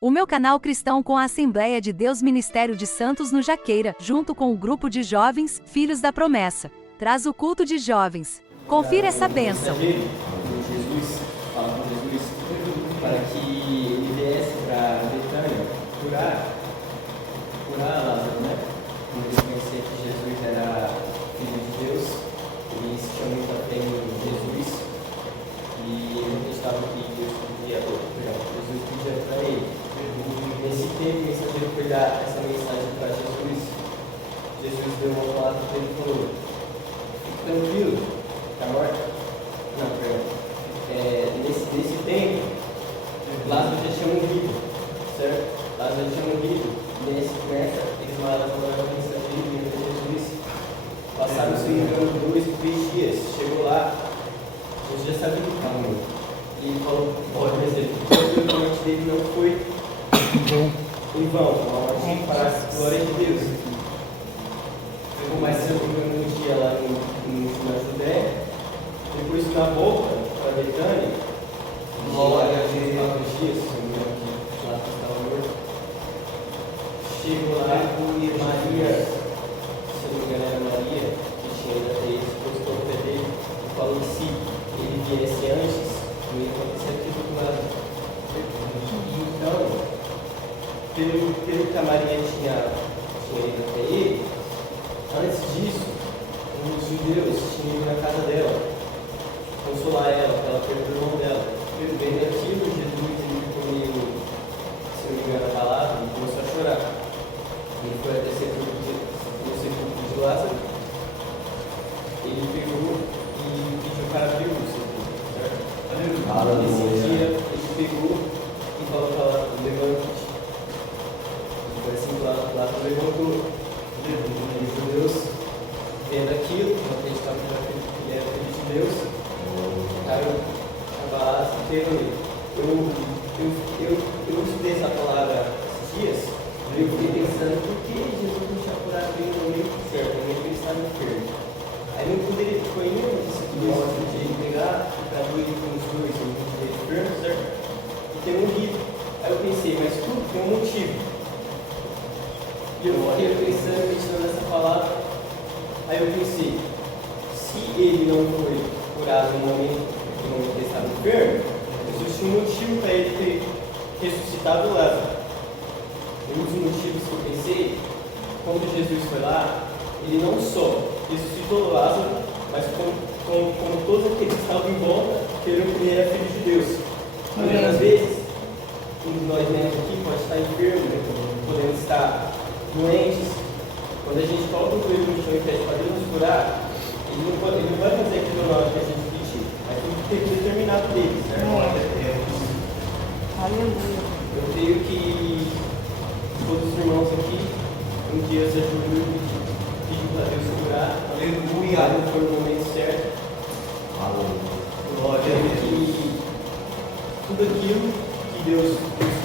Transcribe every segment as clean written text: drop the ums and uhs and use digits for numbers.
O meu canal cristão com a Assembleia de Deus Ministério de Santos no Jaqueira, junto com o grupo de jovens, Filhos da Promessa, traz o culto de jovens. Confira essa bênção. Jesus, fala com Jesus, para que ele viesse para Betânia curar Lázaro, né? Quando eles conheciam que Jesus era filho de Deus, eles tinham muita fé em Jesus e eles acreditavam que Jesus pedia para ele. Nesse tempo, o mensageiro foi dar essa mensagem para Jesus. Jesus deu uma palavra para ele e falou: fique tranquilo, está morto? Não, perdão. Nesse tempo, Lázaro já tinha morrido, certo? Lázaro já tinha morrido. Nessa, eles mandaram a mensagem de Jesus. Passaram, se não me engano, 2 ou 3 dias. Chegou lá, Jesus já sabia que estava morto. E ele falou: pode, mas ele, a morte dele não foi em vão, uma morte para a glória de Deus. Ficou mais cedo um dia lá na Judéia. Depois, na volta para Betânia, glória a Deus, 4 dias, se não me engano, que lá estava morto. Chegou lá e Maria, se não me engano era Maria, que tinha ainda exposto ao pé dele, e falou que se ele viesse antes, não ia acontecer aquilo com ela. Então, pelo que a Maria tinha ido até ele, antes disso, os judeus tinham ido na casa dela, consolar ela, ela perdeu o irmão dela. Vendo aquilo, Jesus ficou meio, se não me engano, abalado e começou a chorar. Ele foi até o sepulcro de Lázaro. Ele pegou e pediu para abrir o sepulcro, certo? Nesse dia, ele pegou e falou para ela: levante-te. E foi assim que Lázaro levantou. E os judeus, vendo aquilo, não acreditavam que ele era filho de Deus, ficaram abalados e teram ele. Eu estudei essa palavra esses dias, e eu fiquei pensando por que Jesus não tinha curado ele no momento certo, no momento que ele estava enfermo. Aí não poderia, foi em uma situação de ele pegar e trazer ele com os dois, no momento dele enfermo, certo? E ter morrido. Aí eu pensei, mas tudo tem um motivo. E eu fiquei pensando, meditando nessa palavra. Aí eu pensei, se ele não foi curado no momento que ele estava enfermo, existe um motivo para ele ter ressuscitado Lázaro. Um dos motivos que eu pensei, quando Jesus foi lá, ele não só ressuscitou Lázaro, mas como todos aqueles que estavam em volta, creram que ele era filho de Deus. Muitas vezes, um de nós mesmos aqui pode estar enfermo, né? Podemos estar doentes. Quando a gente coloca o joelho no chão e pede para Deus nos curar, ele não vai fazer aquilo na hora que a gente pedir, mas tem que ter determinado dele, certo? Aleluia. Eu creio que todos os irmãos aqui, um dia se ajoelhou e pediu para Deus curar. Aleluia. Não foi no momento certo. Aleluia. Eu creio que tudo aquilo que Deus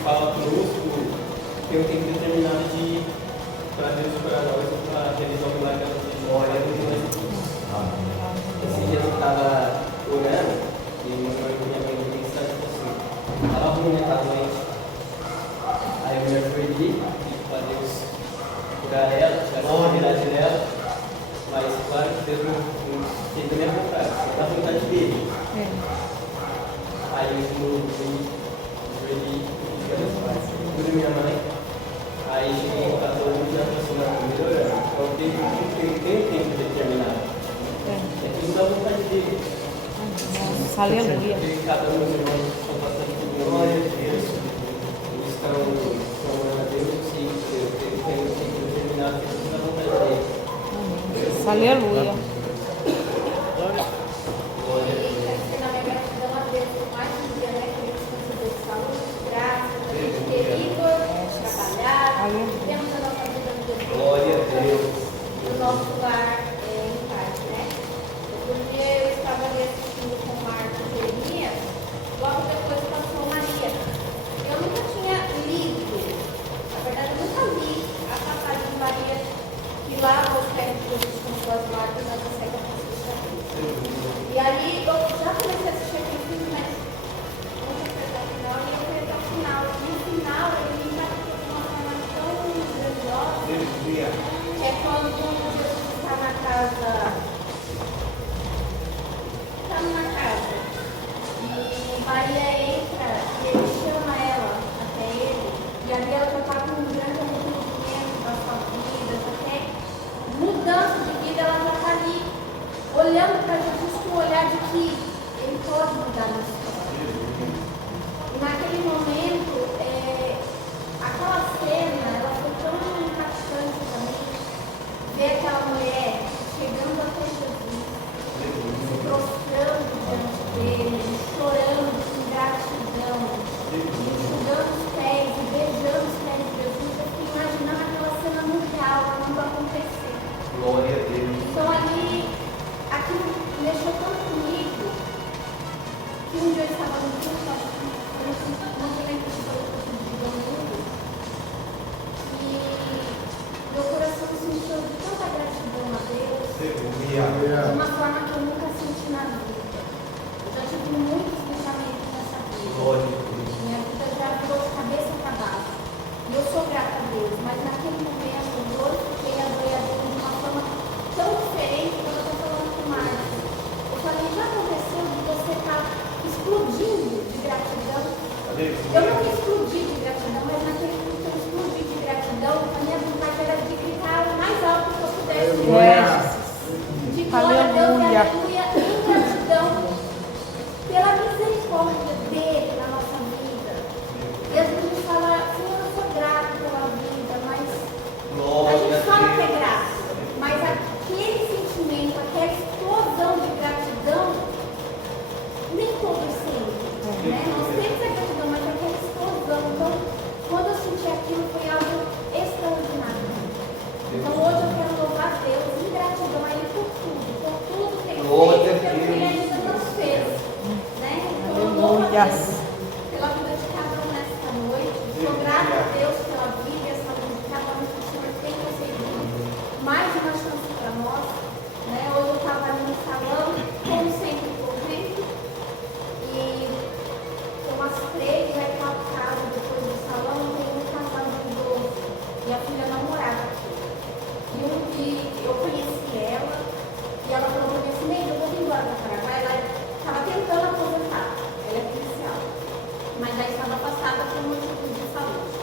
fala conosco tem um tempo determinado para Deus curar nós e para realizar o milagre da nossa vida. Olha, esse dia eu estava orando e minha mãe me mensagem assim: estava ruim, estava doente. Aí a mulher foi ali, pediu para Deus curar ela, tirar a enfermidade dela, mas claro que Deus não fez a minha vontade, a vontade dele. Aí eu fui ali, minha mãe. Aí cheguei em casa hoje e já estou melhorando. Então tem um tempo determinado. É tudo da vontade dele. Nossa, aleluia. Cada um dos irmãos que estão passando por glória de Deus, eles estão orando a Deus, sim, tem um tempo determinado que é tudo da vontade dele. Aleluia. Glória a Deus. Temos a nossa vida no Glória a Deus. no nosso lar em paz, né? Porque eu estava ali assistindo com Marcos e Jeremias, logo depois passou Maria. Eu nunca tinha lido, na verdade eu nunca li a passagem de Maria que lava os pés de Jesus com suas lágrimas sou grata a Deus pela vida e a saúde de cada um que o Senhor tem concedido. Mais uma chance para nós. Né? Hoje eu estava ali no salão, como sempre, correndo. E tem umas 3 ou 4 casas depois do salão, tem um casal de idoso. E a filha namorada aqui. E eu conheci ela. E ela falou para mim assim: Neide, eu vou vir embora para Paraguai. Ela estava tentando aposentar. Ela é policial. Mas já estava afastada por motivos de saúde.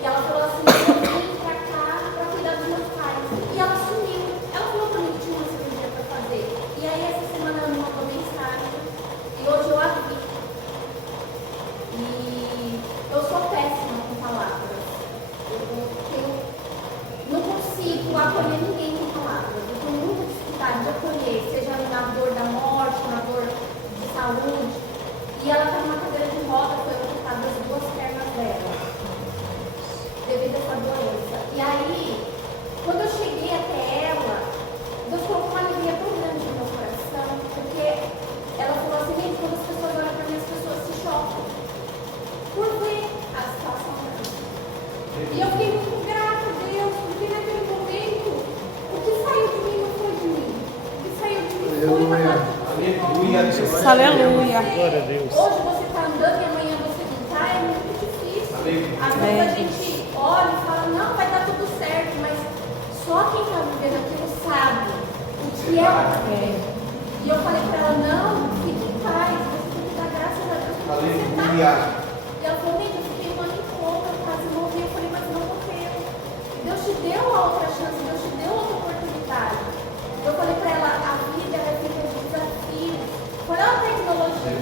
E ela falou assim: eu vim para cá para cuidar dos meus pais. E ela sumiu. Ela falou para mim que tinha uma cirurgia para fazer. E aí essa semana ela me mandou mensagem. E hoje eu a vi. E eu sou péssima com palavras. Eu não consigo acolher ninguém com palavras. Eu tenho muita dificuldade de acolher, seja na dor da morte, na dor de saúde. E ela está numa cadeira de roda, foi amputada as 2 pernas dela, devido a essa doença. E aí, quando eu cheguei até ela, Deus colocou uma alegria tão grande no meu coração, porque ela falou assim: gente, quando as pessoas olham para mim, as pessoas se chocam por ver a situação dela. E eu fiquei muito grata a Deus, porque naquele momento, o que saiu de mim não foi de mim. O que saiu de mim foi da parte do Senhor. Aleluia. Glória a Deus. Hoje você está andando e amanhã você não está, é muito difícil. Às vezes a gente olha e fala: não, vai dar tudo certo, mas só quem está vivendo aquilo sabe o que ela está vivendo. E eu falei para ela: não, fique em paz, você tem que dar graças a Deus por você está. E ela falou: Neide, eu fiquei um ano em coma, eu quase morri. Eu falei: mas não morreu. Deus te deu a outra chance, Deus te deu outra oportunidade. Eu falei para ela: a vida é feita de desafios. Qual é a tecnologia?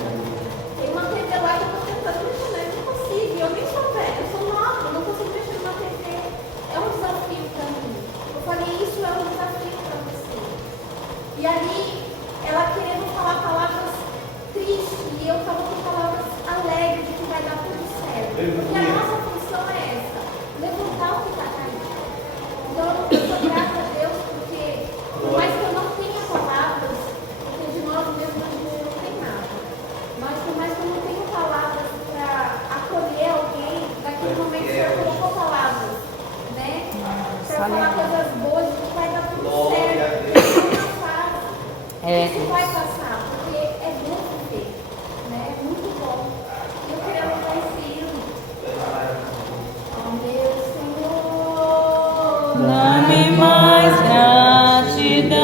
Tem uma TV lá que eu estou tentando mexer, mas não consigo. Eu nem sou velha, eu sou nova, eu não consigo mexer numa TV. É um desafio para mim. Eu falei: isso é um desafio para você. E ali, ela querendo falar palavras tristes, e eu estava com palavras alegres de que vai dar tudo certo. Porque a nossa função é essa: levantar o que está caído. Então eu sou grata a Deus, porque por mais que eu não tenha palavras, porque de nós mesmos a gente não tem nada. Mas por mais que eu não tenha palavras para acolher alguém, naquele momento o Senhor colocou palavras, né? Para falar coisas boas, de que vai dar tudo certo. Isso não faz. Isso vai passar, porque é bom viver, né? É muito bom. E eu queria levar esse hino. Ó meu Senhor, Dá-me mais gratidão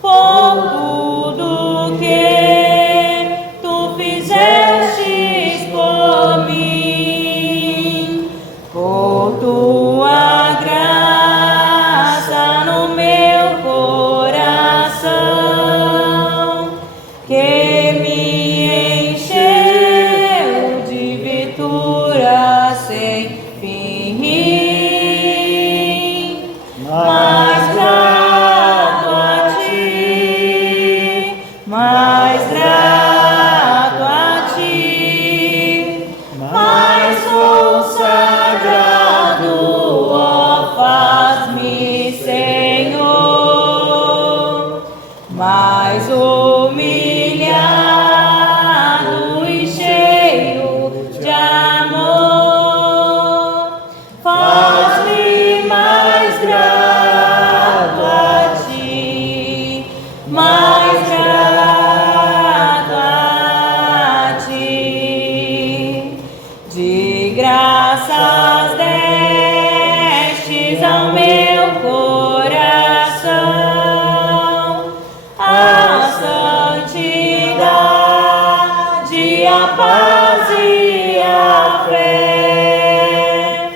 por tudo que tu fizestes por mim, por tua graça no meu coração, que me encheu de vitória sem fim. Mais grato a ti, mais grato a ti, mais consagrado, ó, faz-me, Senhor, mais humilhado e cheio de amor. Faz-me mais grato a ti, mais grato a ti. De graças destes ao meu coração, a santidade, a paz e a fé,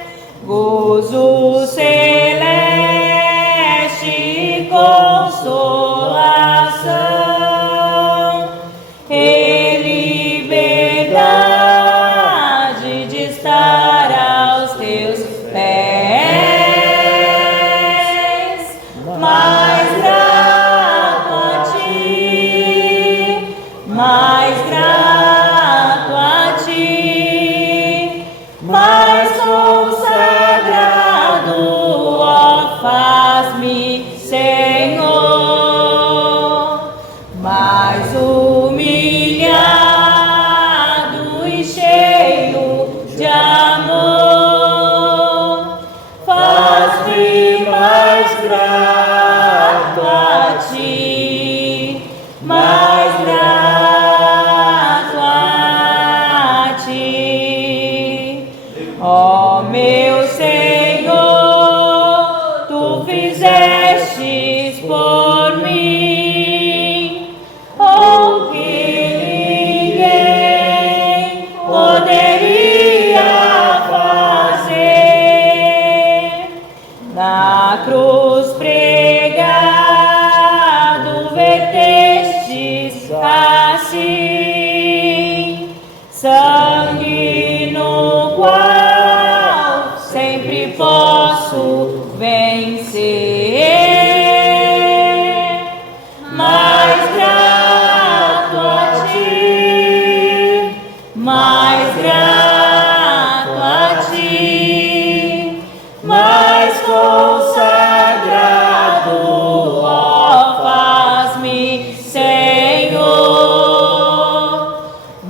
gozo celeste e consolação, e liberdade de estar aos teus pés. Mais grato a ti, mais grato a ti, mais consagrado, ó, faz-me, Senhor, mais humilhado e cheio Ó meu Senhor, tu fizestes por mim o que ninguém poderia fazer. Na cruz pregado vertestes assim sangue no qual sempre posso vencer. Mais grato a ti, mais grato a ti, mais consagrado, ó, faz-me, Senhor,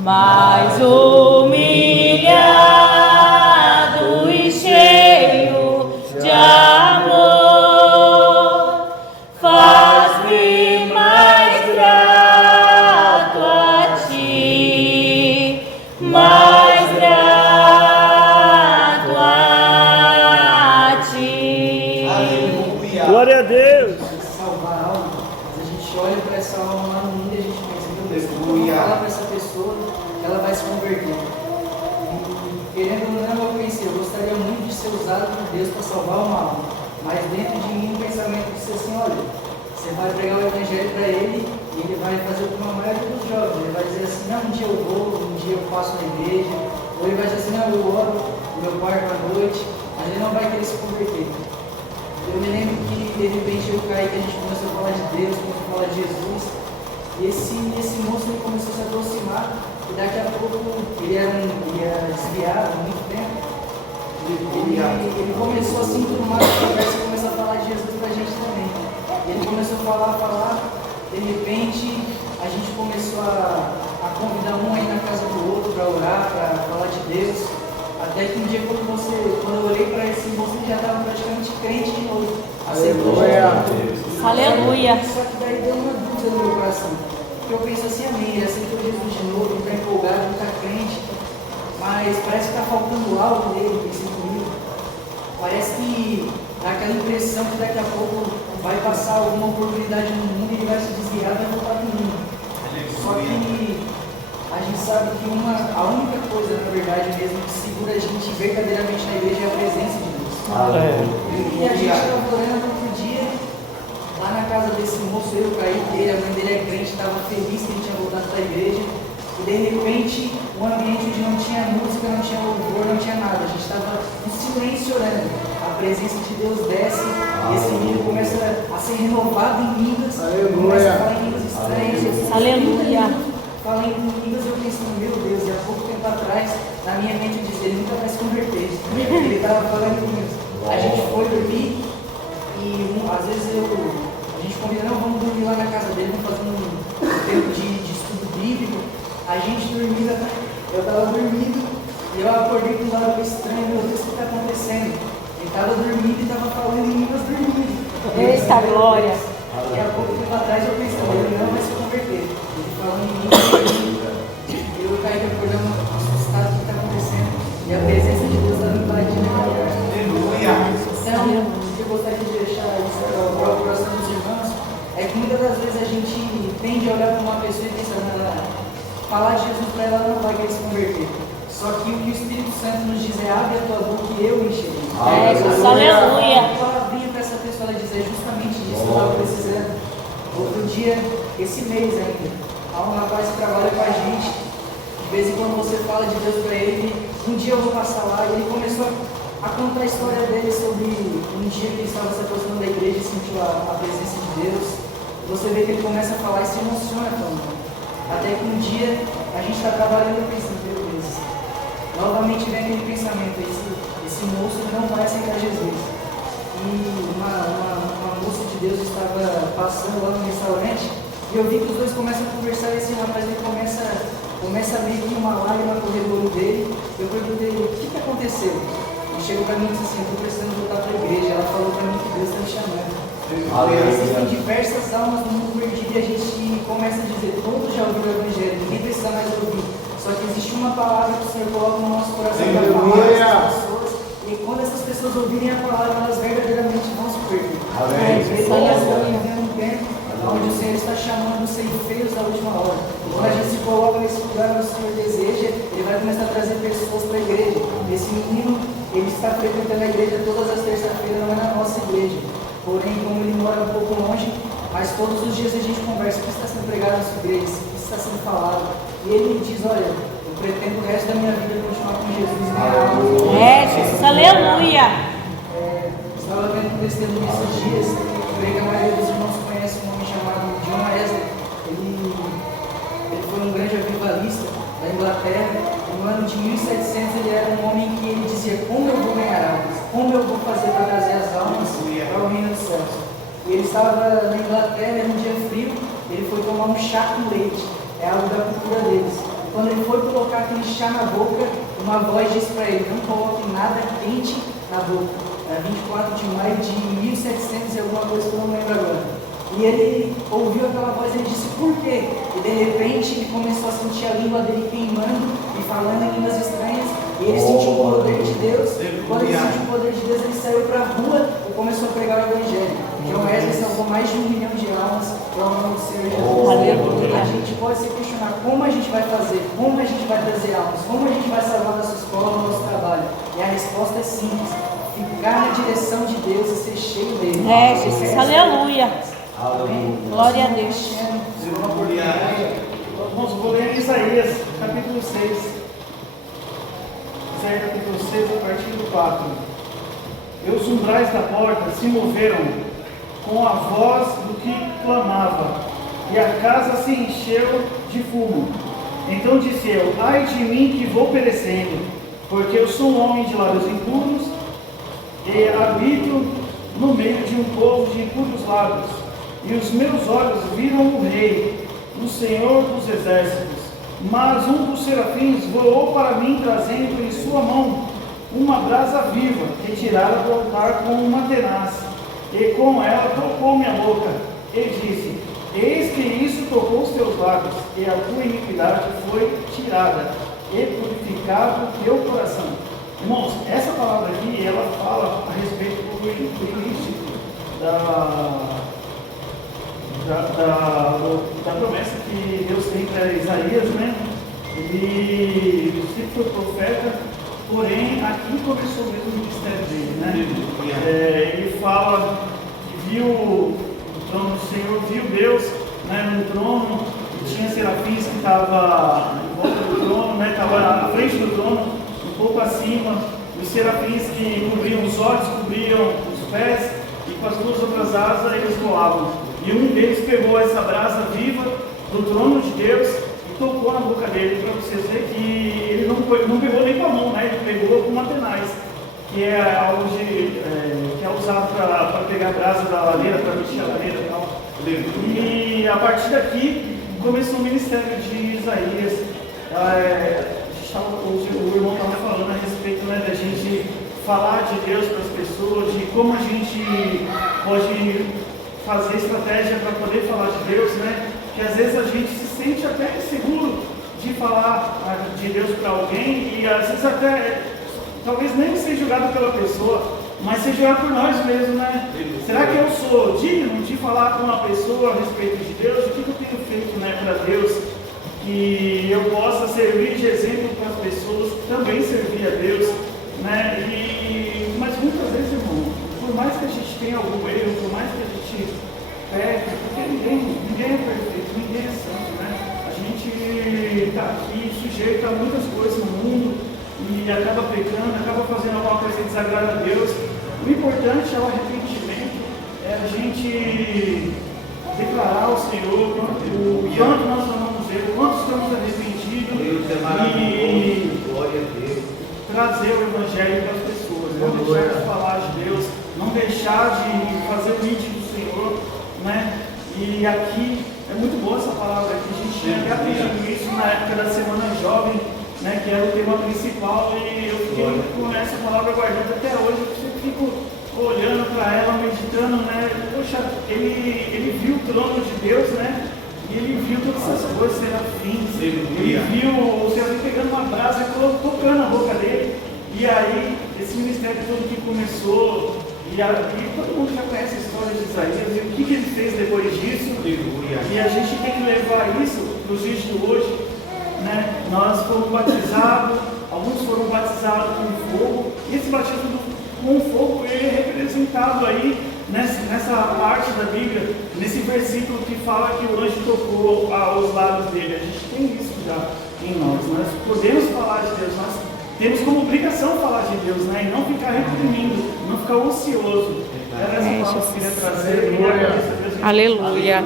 mais humilhado e cheio de amor, faz-me mais grato a ti, mais grato a ti. Aleluia. Glória a Deus. Salvar a alma, mas a gente olha para essa alma lá no mundo e a gente pensa, meu Deus, como eu vou falar para essa pessoa que ela vai se converter? E querendo ou não, eu pensei, eu gostaria muito de ser usado por Deus para salvar uma alma, mas dentro de mim o pensamento disse assim, olha, você vai pregar o evangelho para ele e ele vai fazer como a maioria dos jovens, ele vai dizer assim, não, um dia eu vou, um dia eu passo na igreja, ou ele vai dizer assim, não, eu oro no meu quarto à noite, mas ele não vai querer se converter. Eu me lembro que de repente eu caí, que a gente começou a falar de Deus, começou a falar de Jesus, e esse moço ele começou a se aproximar, e daqui a pouco ele era desviado há muito tempo. Ele começou assim por uma conversa e começou a falar de Jesus pra gente também. Ele começou a falar, de repente a gente começou a convidar um aí na casa do outro para orar, para falar de Deus. Até que um dia quando eu olhei para esse moço, ele já estava praticamente crente de novo. Aceitou Jesus. Aleluia. Só que daí deu uma dúvida no meu coração. Porque eu penso assim, amém, ele aceitou Jesus de novo, ele está empolgado, ele está crente. Mas parece que está faltando algo nele, pensei comigo. Parece que dá aquela impressão que daqui a pouco vai passar alguma oportunidade no mundo e ele vai se desviar e vai voltar para o mundo. Só que a gente sabe que a única coisa, na verdade mesmo, que segura a gente verdadeiramente na igreja é a presença de Deus. E a gente estava orando outro dia, lá na casa desse moço, eu caí dele, a mãe dele é crente, estava feliz que ele tinha voltado para a igreja. E de repente, um ambiente onde não tinha música, não tinha louvor, não tinha nada. A gente estava em silêncio orando. A presença de Deus desce e esse menino começa a ser renovado em línguas. Começa a falar em línguas estranhas. Aleluia. Fala em línguas, eu pensando, meu Deus, e há pouco tempo atrás, na minha mente eu disse, ele nunca vai se converter. Ele estava falando em línguas. A gente foi dormir e às vezes a gente combina, não, vamos dormir lá na casa dele, vamos fazer um tempo de estudo bíblico. A gente dormia, eu estava dormindo e eu acordei com um lado estranho, meu Deus, o que está acontecendo? Ele estava dormindo e estava falando em línguas dormindo. Eita glória. E há pouco tempo atrás eu pensei, ele não vai se converter. Ele falando em línguas dormindo. E eu caí acordando assustado, o que está acontecendo? E a presença de Deus está me invadindo na minha casa. Então, o que eu gostaria de deixar isso para o coração dos irmãos é que muitas das vezes a gente tende a olhar para uma pessoa e pensar, falar de Jesus para ela não vai querer se converter. Só que o que o Espírito Santo nos diz é, abre a tua boca e eu encherei. Aleluia. A palavrinha para essa pessoa ela dizer justamente disso que eu estava precisando. Outro dia, esse mês ainda, há um rapaz que trabalha com a gente. De vez em quando você fala de Deus para ele, um dia eu vou passar lá, e ele começou a contar a história dele sobre um dia que ele estava se aproximando da igreja e sentiu a presença de Deus. Você vê que ele começa a falar e se emociona falando. Até que um dia a gente está trabalhando e pensando, meu Deus, novamente vem aquele pensamento, esse moço não vai aceitar Jesus. E uma moça de Deus estava passando lá no restaurante e eu vi que os dois começam a conversar e esse rapaz ele começa a meio que uma lágrima correr do olho dele. Eu perguntei, o que aconteceu? Ele chegou para mim e disse assim, eu estou precisando voltar para a igreja. Ela falou para mim que Deus está me chamando. Existem diversas almas no mundo perdido e a gente começa a dizer, todos já ouviram o Evangelho, ninguém precisa mais ouvir. Só que existe uma palavra que o Senhor coloca no nosso coração para falar. pessoas ouvirem a palavra, elas verdadeiramente vão se perder. Amém. Ele está vivendo um tempo onde o Senhor está chamando os ceifeiros da última hora. Quando a gente se coloca nesse lugar onde o Senhor deseja, Ele vai começar a trazer pessoas para a igreja. Esse menino, ele está frequentando a igreja todas as terças-feiras, não é na nossa igreja. Porém, como ele mora um pouco longe, mas todos os dias a gente conversa o que está sendo pregado na sua igreja, o que está sendo falado. E ele diz, olha, eu pretendo o resto da minha vida continuar com Jesus. Jesus, aleluia. Estava vendo um testemunho esses dias, creio que a maioria dos irmãos conhece um homem chamado John Wesley. Ele foi um grande avivalista da Inglaterra. No ano de 1700 ele era um homem que ele dizia, como eu vou ganhar almas? Como eu vou fazer para trazer as almas para o reino dos céus? E ele estava na Inglaterra, era um dia frio, ele foi tomar um chá com leite, é algo da cultura deles. Quando ele foi colocar aquele chá na boca, uma voz disse para ele, não coloque nada quente na boca. Era 24 de maio de 1700 e alguma coisa que eu não lembro agora. E ele ouviu aquela voz e ele disse, por quê? E de repente ele começou a sentir a língua dele queimando e falando em línguas estranhas. E ele sentiu o poder de Deus. Quando ele sentiu o poder de Deus, ele saiu para a rua e começou a pregar o Evangelho. John Wesley salvou mais de 1 milhão de almas para o nome do Senhor Jesus. A gente pode se questionar como a gente vai fazer, como a gente vai trazer almas, como a gente vai salvar da sua escola, do nosso trabalho. E a resposta é simples. Ficar na direção de Deus e ser cheio dele. Jesus, aleluia. Glória a Deus. Vamos ler Isaías, capítulo 6. Isaías, capítulo 6, a partir do 4. E os umbrais da porta se moveram com a voz do que clamava, e a casa se encheu de fumo. Então disse eu, ai de mim que vou perecendo, porque eu sou um homem de lábios impuros, e habito no meio de um povo de impuros lábios. E os meus olhos viram o Rei, o Senhor dos Exércitos. Mas um dos serafins voou para mim, trazendo em sua mão uma brasa viva, retirada do altar com uma tenaz. E com ela tocou minha boca, e disse, eis que isso tocou os teus lábios, e a tua iniquidade foi tirada, e purificado o teu coração. Irmãos, essa palavra aqui, ela fala a respeito do início da promessa que Deus tem para Isaías, né? Ele sempre foi profeta, porém aqui começou mesmo o ministério dele, né? Ele fala que viu o trono do Senhor, viu Deus, né, no trono, e tinha serafins que estavam em volta do trono, né? Estava à frente do trono, um pouco acima, os serafins que cobriam os olhos, cobriam os pés, e com as duas outras asas eles voavam. E um deles pegou essa brasa viva do trono de Deus e tocou na boca dele, para vocês verem que ele não pegou nem com a mão, né? Ele pegou com uma tenaz, que é algo que é usado para pegar a brasa da lareira, para mexer a lareira e tal. E a partir daqui começou o ministério de Isaías. O irmão estava falando a respeito, né, da gente falar de Deus para as pessoas, de como a gente pode fazer estratégia para poder falar de Deus, né? Que às vezes a gente se sente até inseguro de falar de Deus para alguém e às vezes até, talvez nem seja julgado pela pessoa, mas seja julgado por nós mesmos, né? Será que eu sou digno de falar com uma pessoa a respeito de Deus? O que eu tenho feito, né, para Deus? Que eu possa servir de exemplo para as pessoas, também servir a Deus, né? Mas muitas vezes, irmão, por mais que a gente tenha algum erro, por mais que a gente peque, porque ninguém é perfeito, ninguém é santo, né? A gente está aqui sujeito a muitas coisas no mundo e acaba pecando, acaba fazendo alguma coisa que desagrada a Deus. O importante é o arrependimento, é a gente declarar ao Senhor o quanto nós amamos Ele, quanto estamos arrependidos e trazer o Evangelho para as pessoas, não deixar de falar de Deus, não deixar de fazer o íntimo do Senhor, né? E aqui é muito boa essa palavra aqui, a gente tinha até aprendido isso na época da Semana Jovem, né, que era o tema principal, e eu fiquei com essa palavra guardada até hoje. Eu sempre fico olhando para ela, meditando, né? Poxa, ele viu o trono de Deus, né? E ele viu todas essas coisas, serafins, ele viu o serafim pegando uma brasa e tocando a boca dele, e aí esse ministério todo que começou, e todo mundo já conhece a história de Isaías, e o que ele fez depois disso, e a gente tem que levar isso para os dias de hoje, né? Nós fomos batizados, alguns foram batizados com fogo, e esse batismo com fogo, ele é representado aí nessa parte da Bíblia, nesse versículo que fala que o anjo tocou aos lábios dele. A gente tem isso já em nós podemos falar de Deus, nós temos como obrigação falar de Deus, né? E não ficar reprimindo, não ficar ocioso. Era essa palavra que eu queria trazer. Glória a Deus. Aleluia.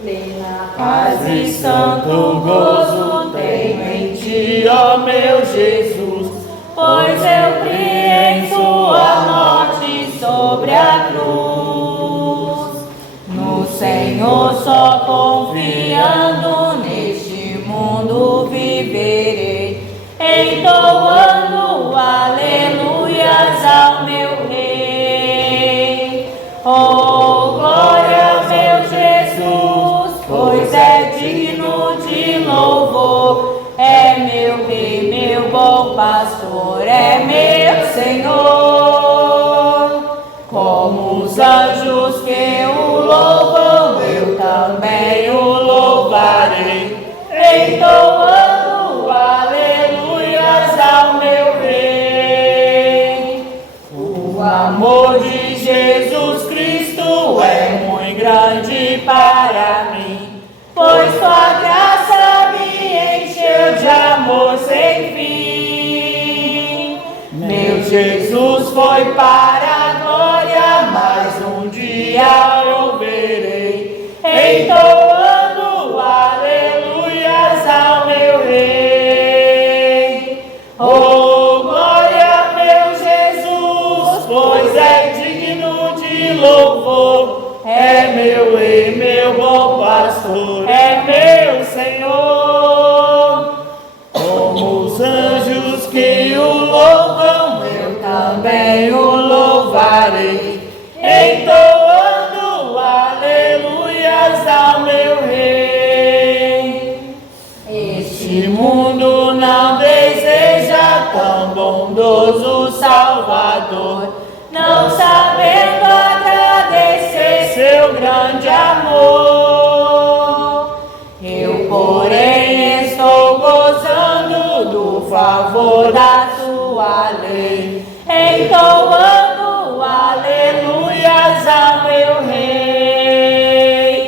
Plena Paz e santo gozo tenho em ti, ó meu Jesus, pois eu criei em sua morte sobre a cruz. No Senhor só confiando, neste mundo viverei, entoando aleluias ao meu Rei. Oh, glória, meu Jesus, pois é digno de louvor, é meu Rei, meu bom pastor, é meu Senhor. Como os anjos que o louvam, eu também o louvarei, entoando aleluias ao meu Rei. O amor de Jesus Cristo é muito grande para mim, pois sua graça me encheu de amor sem fim. Meu Jesus foi para a glória, mas um dia eu verei, entoando aleluias ao meu Rei. Oh, glória, meu Jesus, pois é digno de louvor, é meu Rei, meu bom pastor, é meu Senhor. Como os anjos que o louvam, eu também o louvarei, entoando aleluias ao meu Rei. Este mundo não deseja tão bondoso Salvador, não sabendo agradecer seu grande amor. Eu, porém, estou gozando do favor da sua lei, entoando aleluias ao meu Rei.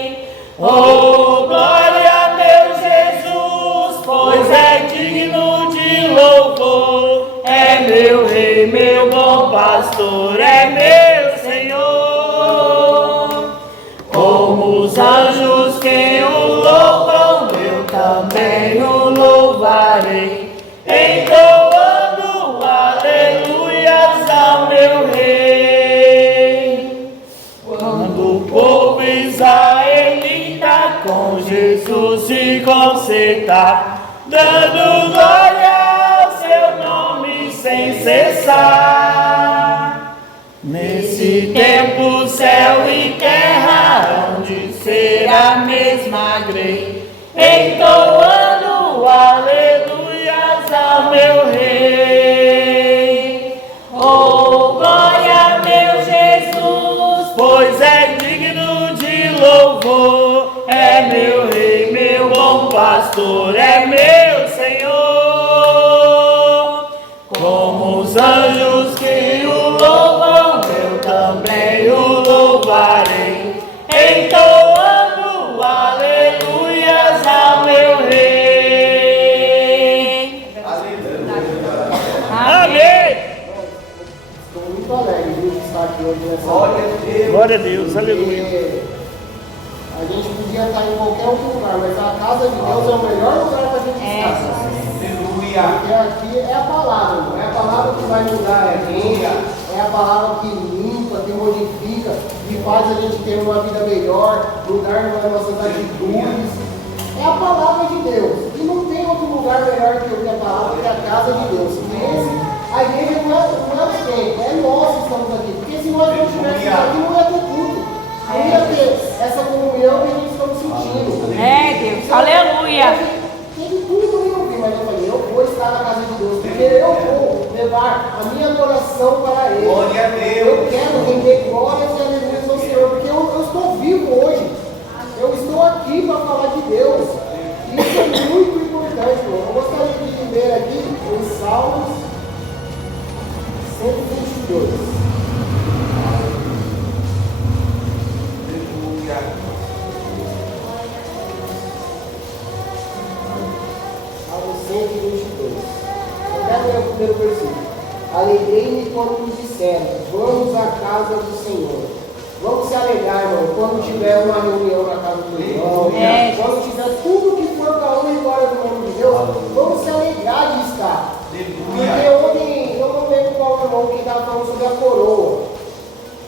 Oh, glória, meu Jesus, pois é digno de louvor, é meu Rei, meu bom pastor, é meu Senhor. Como os anjos que o louvam, eu também o louvarei, entoando aleluias ao meu Rei. Quando o povo israelita com Jesus se consertar, dando glória ao seu nome sem cessar, nesse tempo céu e terra hão de ser a mesma grei, entoando aleluias ao meu Rei. Oh, glória, meu Jesus, pois é digno de louvor, é meu Rei, meu bom pastor, é meu Senhor. Como os anjos que o louvam, eu também o louvarei, entoando aleluias ao meu Rei. Amém. Estou muito alegre de estar aqui hoje nessa Glória a Deus, aleluia. A gente podia estar em qualquer outro lugar, mas a casa de Deus é o melhor lugar para a gente estar. Porque aqui é a palavra, não é a palavra que vai mudar a gente, é a palavra que limpa, que modifica, que faz a gente ter uma vida melhor, mudar nas nossas atitudes. É a palavra de Deus. E não tem outro lugar melhor que a palavra, que a casa de Deus. A igreja não é o tempo, é nós que estamos aqui. Porque se nós não estivéssemos aqui, não ia ter tudo. Não ia ter essa comunhão que a gente está sentindo. É, Deus, aleluia. Tem tudo no livro, mas 22. Salmo 122. Eu quero ler o primeiro versículo. Alegrei-me quando nos disseram, vamos à casa do Senhor. Vamos se alegrar, irmão, quando tiver uma reunião na casa do irmão, quando tiver tudo que for para honra e glória do nome de Deus, vamos se alegrar de estar. Porque ontem, eu não lembro qual irmão que estava falando sobre a coroa.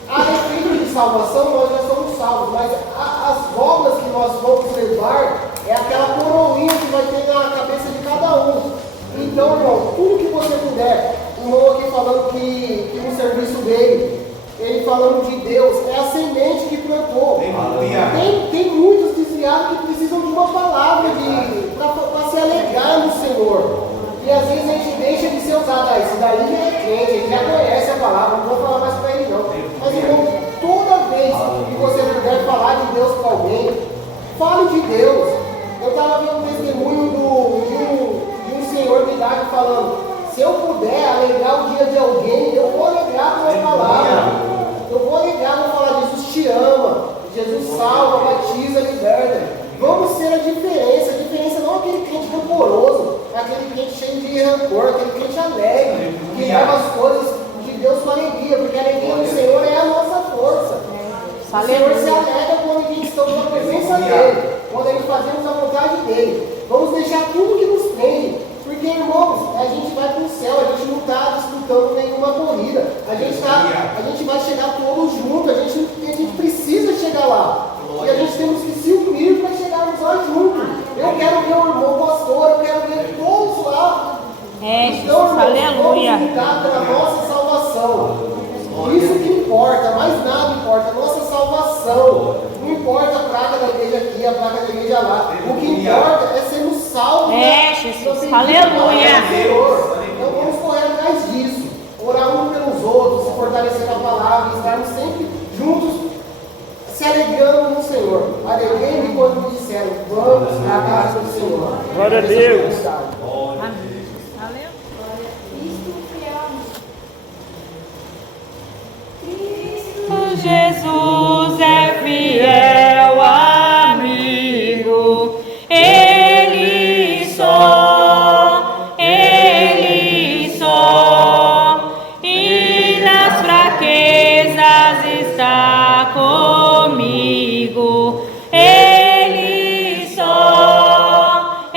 A respeito de salvação, nós já somos salvos, mas as obras que nós vamos levar é aquela coroinha que vai ter na cabeça de cada um. Então, irmão, tudo que você puder, o irmão aqui falando que no serviço dele, ele falando de Deus, é a semente que plantou. Tem muitos desviados que precisam de uma palavra para se alegrar no Senhor. E às vezes a gente deixa de ser usado. Esse daí já é crente, ele já conhece a palavra, não vou falar mais para ele não. Mas irmão, toda vez que você puder falar de Deus para alguém, fale de Deus. Eu estava vendo um testemunho de um senhor de idade falando, se eu puder alegrar o dia de alguém, eu vou alegrar com a palavra. Eu vou alegrar, vou falar, Jesus te ama, Jesus salva, batiza, liberta. Vamos ser a diferença. A diferença não é aquele crente rancoroso, é aquele crente cheio de rancor, aquele crente alegre, que leva as coisas de Deus com alegria, porque a alegria do Senhor é a nossa força. O Senhor se alegra quando a gente está na presença dEle, quando a gente fazemos a vontade dEle. Vamos deixar tudo que nos prende. Porque, irmãos, a gente vai para o céu, a gente não está disputando nenhuma corrida. A gente vai chegar todos juntos, a gente precisa chegar lá. E a gente temos que se unir para chegarmos lá juntos. Eu quero ver o irmão pastor, eu quero ver todos lá. Então, irmãos, aleluia. vamos lutar pela nossa salvação. Isso que importa, mais nada importa, a nossa salvação. Não importa a placa da igreja aqui, a placa da igreja lá. O que importa é sermos salvos. Jesus, aleluia. Então vamos correr atrás disso. Orar um pelos outros, se fortalecer na palavra, estarmos sempre juntos, se alegrando no Senhor. Alegrei-me quando me disseram, vamos à casa do Senhor. Glória a Deus. Jesus é fiel amigo, Ele só, e nas fraquezas está comigo, Ele só,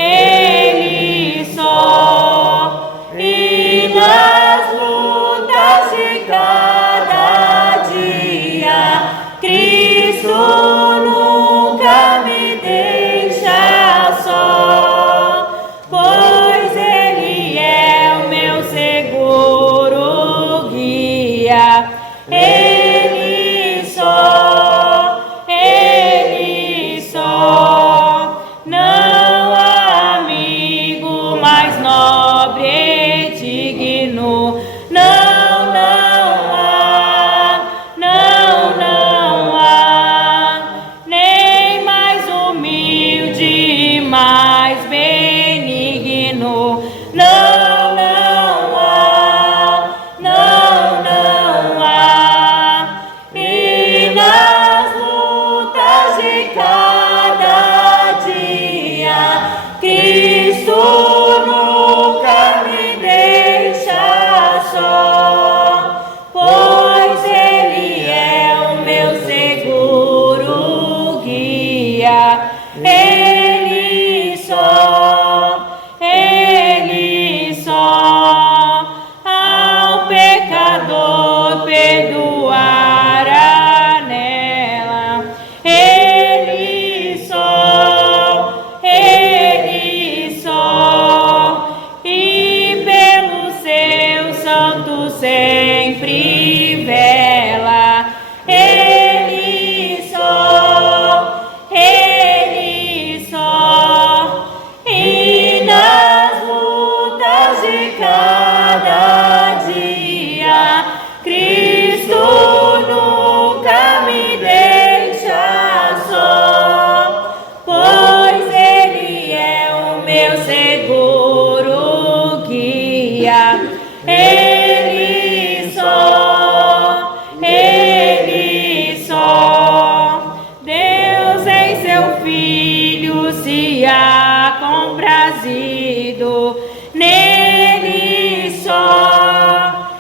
nele só,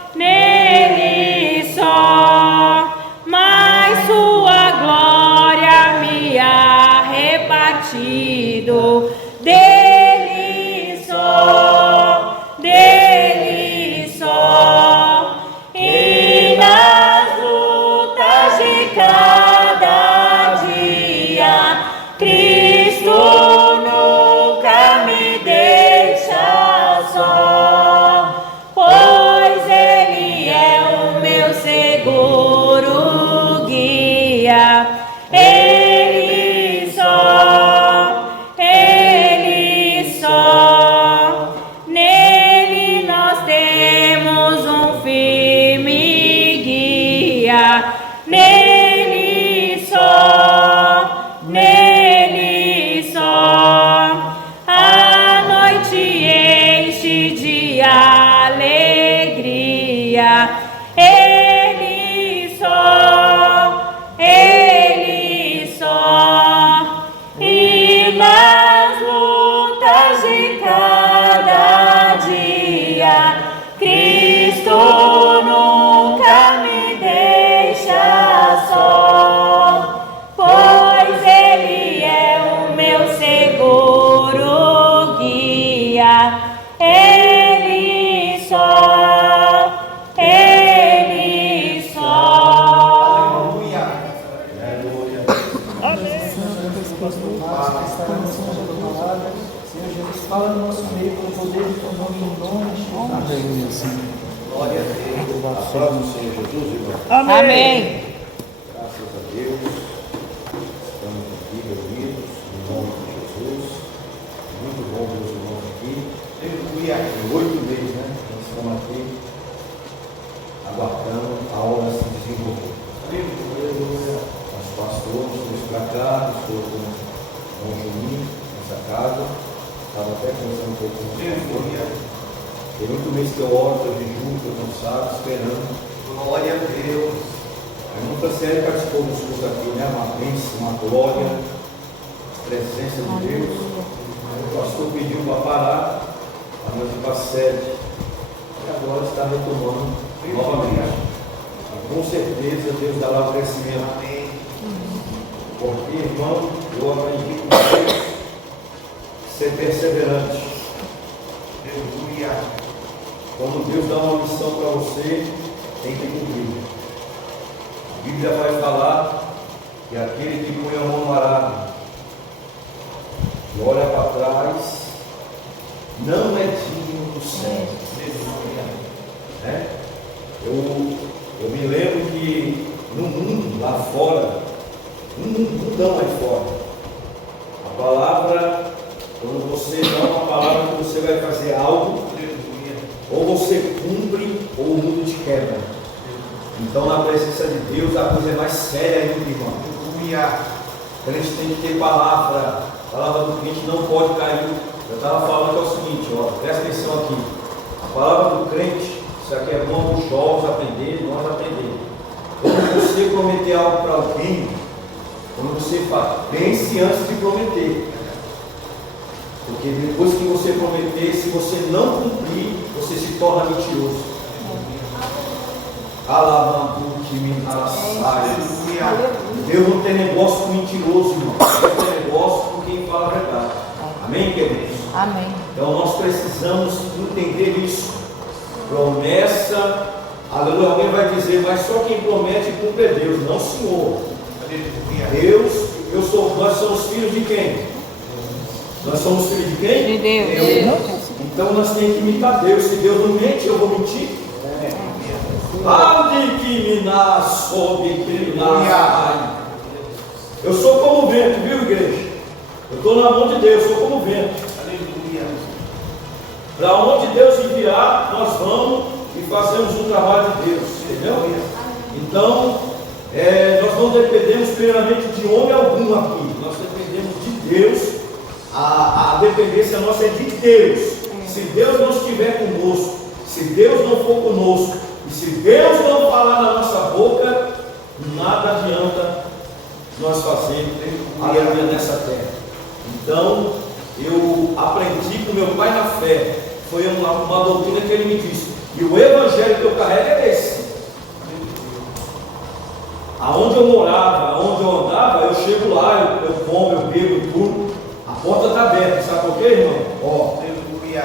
mas sua glória me arrebatado, dele só, e nas lutas de cada dia, Cristo nunca me deixa só, pois Ele é o meu seguro guia. Ele só, nele nós temos um firme guia. Nele só, a noite enche de alegria. Ele só, e nas lutas de cada dia, Cristo nunca me deixa só, pois Ele é o meu seguro guia. Ele só. Aleluia. Senhor Jesus, fala no nosso meio com o poder do teu nome, no nome de Jesus. Glória a Deus. Aplauda o Senhor Jesus, irmão. Amém. Graças a Deus. Estamos aqui reunidos em nome de Jesus. Muito bom ver os irmãos aqui. Aleluia. Em 8 meses, né? Nós estamos aqui aguardando a obra se desenvolver. Aleluia. Os pastores foram para cá, estou com o Juninho nessa casa. Estava até conversando um pouco com o tem muito mês que eu oro, estou de junto, estou cansado, esperando. Glória a Deus. A irmã Franciele participou dos cursos aqui, né? Uma bênção, uma glória, a presença de Deus. Aí o pastor pediu para parar, a nós ir para a sede. E agora está retomando novamente. E com certeza Deus dará o crescimento. Amém. Porque, irmão, eu aprendi com Deus ser perseverante. Aleluia. Quando Deus dá uma missão para você, tem que cumprir. A Bíblia vai falar que aquele que põe a mão no arado e olha para trás, não é digno do céu. Né? Eu me lembro que no mundo, lá fora, no mundão aí fora, a palavra, quando você dá uma palavra que você vai fazer algo, ou você cumpre, ou o mundo te quebra. Então, na presença de Deus, a coisa é mais séria ainda, irmão. A gente tem que ter palavra. A palavra do crente não pode cair. Eu estava falando que é o seguinte, ó, presta atenção aqui. A palavra do crente, isso aqui é bom para os jovens aprenderem, nós aprendermos. Quando você prometer algo para alguém, quando você fala, pense antes de prometer. Porque depois que você prometer, se você não cumprir, você se torna mentiroso. Deus não tem negócio com mentiroso, irmão. Deus tem negócio com quem fala a verdade. Amém, queridos? Amém. Então nós precisamos entender isso. Promessa, aleluia. Alguém vai dizer, mas só quem promete cumpre é Deus. Não, Senhor. Deus, nós somos filhos de quem? Nós somos filhos de quem? De Deus. Então nós temos que imitar Deus. Se Deus não mente, eu vou mentir. Eu sou como o vento, viu, igreja? Eu estou na mão de Deus, sou como o vento. Aleluia. Para onde Deus enviar, nós vamos e fazemos o trabalho de Deus. Entendeu? Então, nós não dependemos primeiramente de homem algum aqui. Nós dependemos de Deus. A dependência nossa é de Deus. Se Deus não estiver conosco, se Deus não for conosco, e se Deus não falar na nossa boca, nada adianta nós fazermos aleluia nessa terra. Então, eu aprendi com meu pai na fé Foi uma doutrina que ele me disse. E o evangelho que eu carrego é esse. Aonde eu morava, aonde eu andava, eu chego lá, eu como, eu bebo tudo. A porta está aberta, sabe por quê, irmão? Ó, aleluia.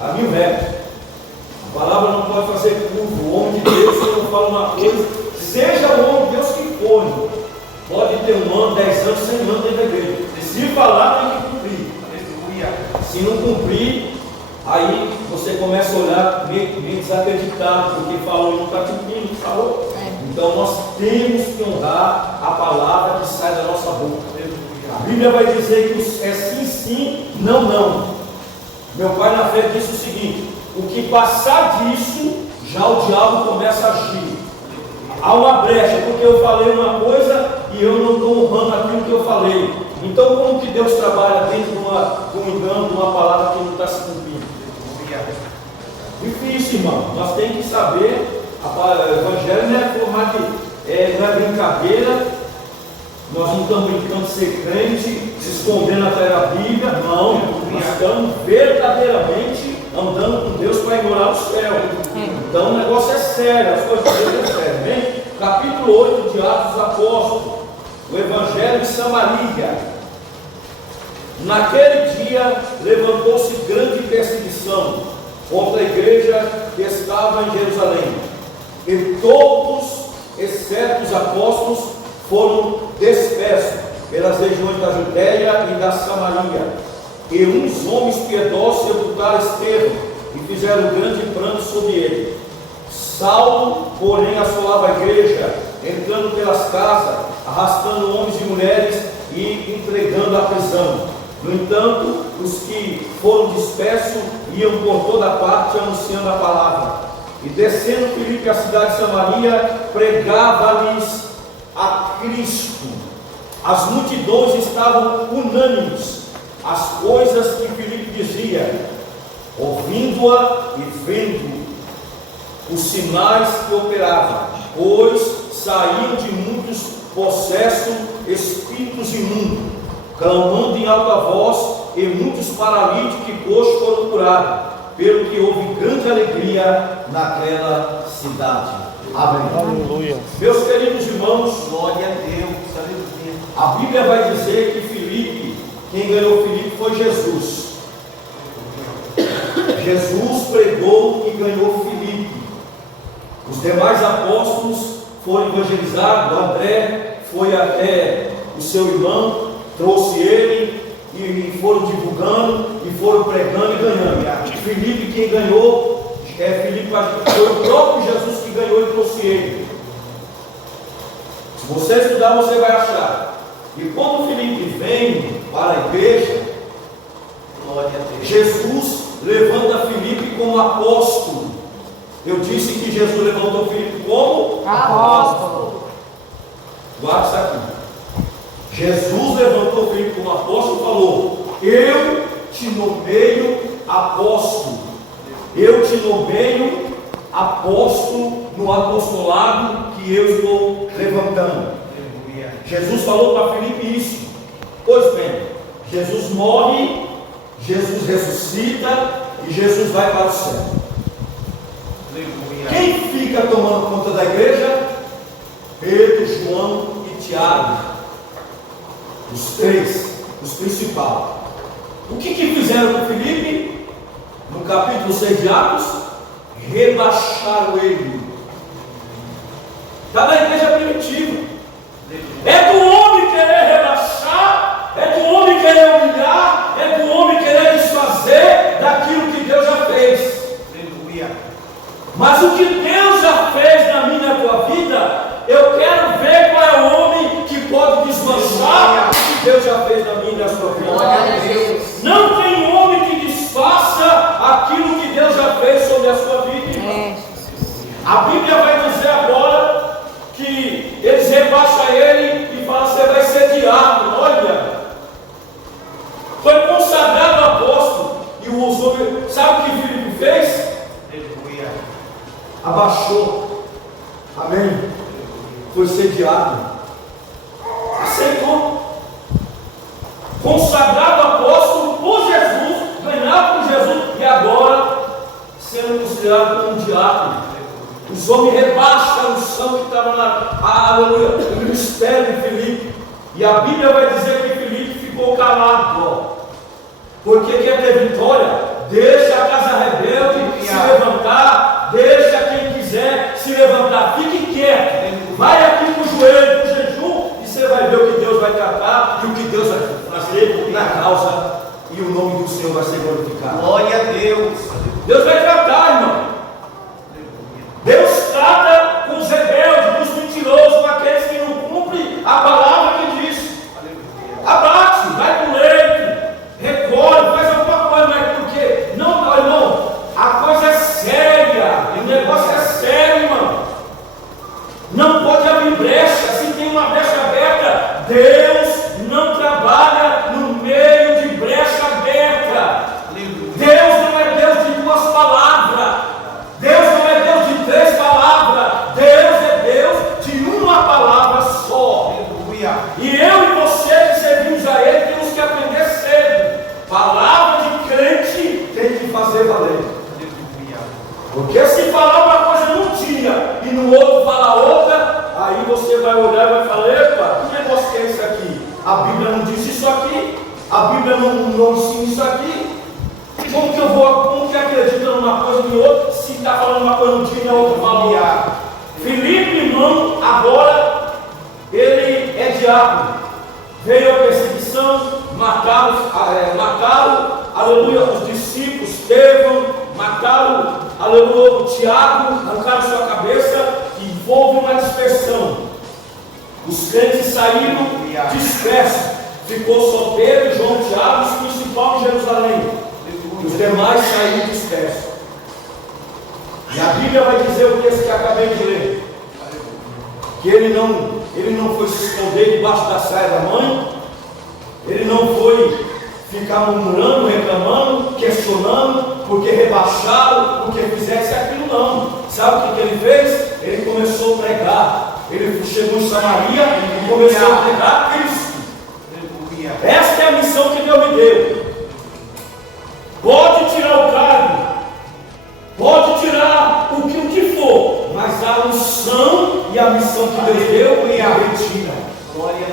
A 1000 metros. A palavra não pode fazer curva. O homem de Deus, quando fala uma coisa, seja o homem de Deus que for, pode ter 1 ano, 10 anos, 100 anos dentro da igreja. Se falar, tem que cumprir. Aleluia. Se não cumprir, aí você começa a olhar meio desacreditado, porque falou e não está cumprindo, falou. Então nós temos que honrar a palavra que sai da nossa boca. A Bíblia vai dizer que é sim, sim, não, não. Meu pai na fé disse o seguinte: o que passar disso, já o diabo começa a agir. Há uma brecha, porque eu falei uma coisa e eu não estou honrando aquilo que eu falei. Então como que Deus trabalha dentro de um engano, de uma palavra que não está se cumprindo? Difícil, irmão. Nós temos que saber. O evangelho não é formar não é brincadeira. Nós não estamos brincando de ser crente, se escondendo atrás da Bíblia. Não, nós estamos verdadeiramente andando com Deus para ir morar no céu. Então o negócio é sério, as coisas de Deus é sério. Vem? Capítulo 8 de Atos dos Apóstolos, o Evangelho de Samaria. Naquele dia levantou-se grande perseguição contra a igreja que estava em Jerusalém. E todos, exceto os apóstolos, foram dispersos pelas regiões da Judéia e da Samaria. E uns homens piedosos sepultaram Estevão e fizeram grande pranto sobre ele. Saulo, porém, assolava a igreja, entrando pelas casas, arrastando homens e mulheres e entregando à prisão. No entanto, os que foram dispersos iam por toda parte anunciando a palavra. E descendo Filipe à cidade de Samaria, pregava-lhes a Cristo. As multidões estavam unânimes às coisas que Filipe dizia, ouvindo-a e vendo os sinais que operava, pois saíam de muitos possessos espíritos imundos, clamando em alta voz, e muitos paralíticos e coxos foram curados, pelo que houve grande alegria naquela cidade. Amém. Aleluia. Meus queridos irmãos, glória a Deus, aleluia. A Bíblia vai dizer que Filipe, quem ganhou Filipe foi Jesus. Jesus pregou e ganhou Filipe. Os demais apóstolos foram evangelizados. André foi até o seu irmão, trouxe ele e foram divulgando e foram pregando e ganhando. Filipe, quem ganhou, Filipe foi o próprio Jesus que ganhou e trouxe ele. Se você estudar, você vai achar. E quando Filipe vem para a igreja, Jesus levanta Filipe como apóstolo. Eu disse que Jesus levantou Filipe como apóstolo. Guarda isso aqui. Jesus levantou Filipe como apóstolo e falou: eu te nomeio apóstolo. Eu te nomeio apóstolo no apostolado que eu estou levantando. Jesus falou para Filipe isso. Pois bem, Jesus morre, Jesus ressuscita e Jesus vai para o céu. Quem fica tomando conta da igreja? Pedro, João e Tiago. Os três, os principais. O que fizeram com Filipe? No capítulo 6 de Atos, rebaixaram ele. Está na igreja primitiva. É do homem querer rebaixar, é do homem querer humilhar, é do homem querer desfazer daquilo que Deus já fez. Mas o que Deus já fez na minha e na tua vida, eu quero ver qual é o homem que pode desmanchar o que Deus já fez na minha e na sua vida. Não tem homem que desfaça aquilo que Deus já fez sobre a sua vida. A Bíblia vai dizer agora que eles rebaixam ele e falam: você vai ser diácono. Olha, foi consagrado apóstolo. E o uso, sabe o que Filipe fez? Abaixou. Amém. Foi ser diácono. Aceitou. Consagrado apóstolo por Jesus, ganhar criados como diácono. Os homens rebaixam a unção que estava no ministério de Filipe. E a Bíblia vai dizer que Filipe ficou calado, ó. Porque quer ter vitória, deixa a casa rebelde se levantar, deixa quem quiser se levantar, fique quieto, vai aqui no joelho, no jejum, e você vai ver o que Deus vai tratar e o que Deus vai fazer na causa, e o nome do Senhor vai ser glorificado. Glória a Deus. Deus vai tratar, irmão. Deus trata com os rebeldes, com os mentirosos, com aqueles que não cumprem a palavra que diz. Abate, vai pro leito, recolhe, faz alguma coisa, mas por quê? Não, irmão, a coisa é séria, o negócio é sério, irmão. Não pode abrir brecha, se tem uma brecha aberta, Deus não trabalha no meio de brecha aberta. Deus não é Deus de duas palavras, Deus não é Deus de três palavras, Deus é Deus de uma palavra só. E eu e você que servimos a Ele temos que aprender cedo. Palavra de crente tem que fazer valer. Porque se falar uma coisa num dia e no outro falar outra, aí você vai olhar e vai falar: epa, que negócio que é isso aqui? A Bíblia não diz isso aqui, a Bíblia não ensina isso aqui. Como que acredita numa coisa e em outra, se está falando uma coisa num dia e na outra fala outra? Filipe, irmão, agora ele é diácono. Veio a perseguição, mataram, aleluia, os discípulos, Estevão, mataram, aleluia, o Tiago, arrancaram sua cabeça e houve uma dispersão. Os crentes saíram dispersos, ficou só Pedro, João, Tiago, os principais de Jerusalém. Os demais saíram dispersos. E a Bíblia vai dizer o texto que acabei de ler: que ele não foi se esconder debaixo da saia da mãe, ele não foi ficar murmurando, reclamando, questionando, porque rebaixaram, porque fizesse aquilo, não. Sabe o que ele fez? Ele começou a pregar. Ele chegou em Samaria e começou a pregar Cristo. Esta é a missão que Deus me deu. Pode tirar o cargo, pode tirar o que for, mas a unção e a missão que Deus deu é a retira.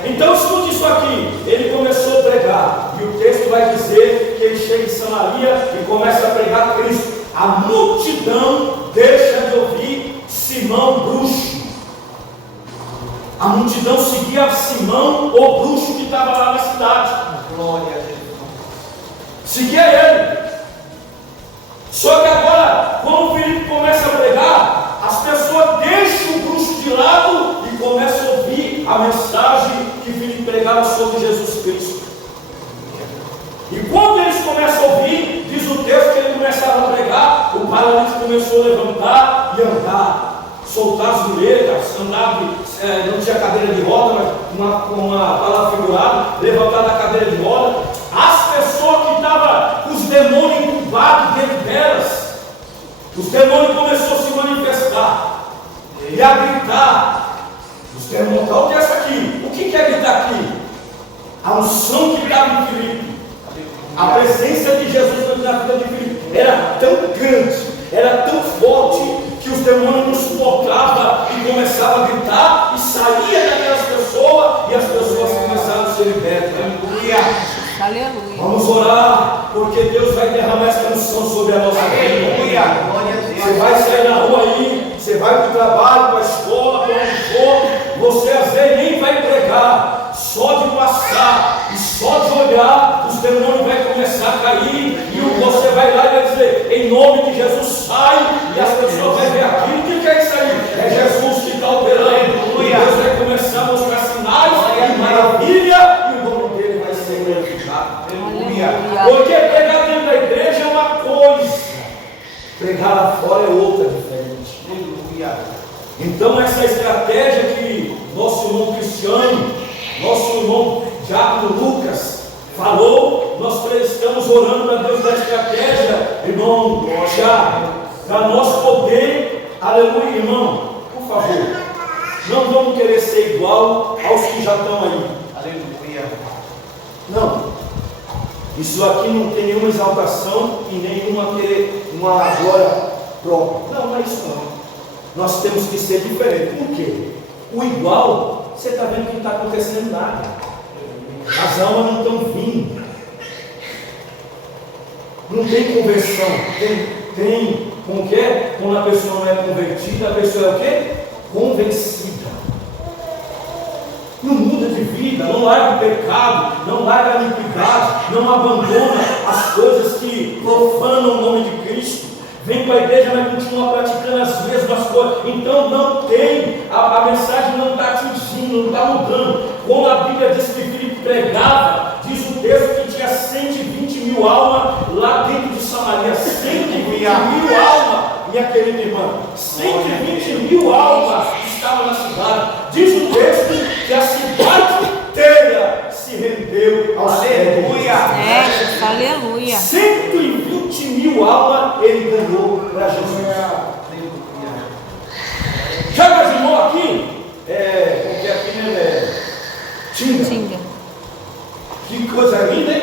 Então escute isso aqui. Ele começou a pregar, e o texto vai dizer que ele chega em Samaria e começa a pregar Cristo. A multidão deixa de ouvir Simão bruxo. A multidão seguia Simão, o bruxo que estava lá na cidade. Glória a Deus. Seguia ele. Só que agora, quando o Filipe começa a pregar, as pessoas deixam o bruxo de lado e começam a ouvir a mensagem que Filipe pregava sobre Jesus Cristo. E quando eles começam a ouvir, diz o texto que ele começava a pregar, o paralítico começou a levantar e andar, soltar as muletas, andava, não tinha cadeira de roda, mas uma palavra figurada, levantar da cadeira de roda. As pessoas que estavam com os demônios incubados dentro delas, os demônios começaram a se manifestar e a gritar. Os demônios, olha essa aqui. O que é gritar aqui? A unção que estava em Filipe, a presença de Jesus na vida de Filipe era tão grande, era tão forte, que os demônios não suportavam e começavam a gritar e saía daquelas pessoas, e as pessoas começaram a ser libertas. Aleluia. Vamos orar, porque Deus vai derramar essa unção sobre a nossa vida. Você vai sair na rua aí, você vai para o trabalho, para a escola, para onde for, você às vezes nem vai pregar, só de passar e só de olhar, os demônios vão começar a cair, e você vai lá e vai dizer: em nome de Jesus, sai, e as pessoas vão ver aquilo. O que é isso aí? É Jesus que está operando. E Deus vai começar a mostrar sinais e maravilha, e o nome dele vai ser glorificado. Porque pregar dentro da igreja é uma coisa, pregar lá fora é outra diferente. Então essa estratégia que nosso irmão Cristiano, nosso irmão Diácono Lucas falou, nós três estamos orando a Deus da estratégia, irmão Tiago, para nós poder, aleluia, irmão, por favor, não vamos querer ser igual aos que já estão aí. Aleluia. Não. Isso aqui não tem nenhuma exaltação e nenhuma glória próprio. Não é isso não. Nós temos que ser diferentes. Por quê? O igual, você está vendo que não está acontecendo nada. As almas não estão vindo. Não tem conversão. Tem como que é? Quando a pessoa não é convertida, a pessoa é o quê? Convencida. Não muda de vida, não larga o pecado, não larga a iniquidade, não abandona as coisas que profanam o nome de Cristo. Vem para a igreja, mas continua praticando as mesmas coisas. Então não tem, a mensagem não está atingindo, não está mudando. Quando a Bíblia diz que Filipe pregava, diz o texto que tinha 120 mil almas lá dentro de Samaria. 120 mil almas, minha querida irmã. 120 mil almas estavam na cidade. Diz o texto que a cidade inteira se rendeu ao Aleluia. Aleluia. 120 mil almas ele ganhou para Jesus. Já imaginou aqui? Porque aqui é Tinga. Que coisa linda, hein?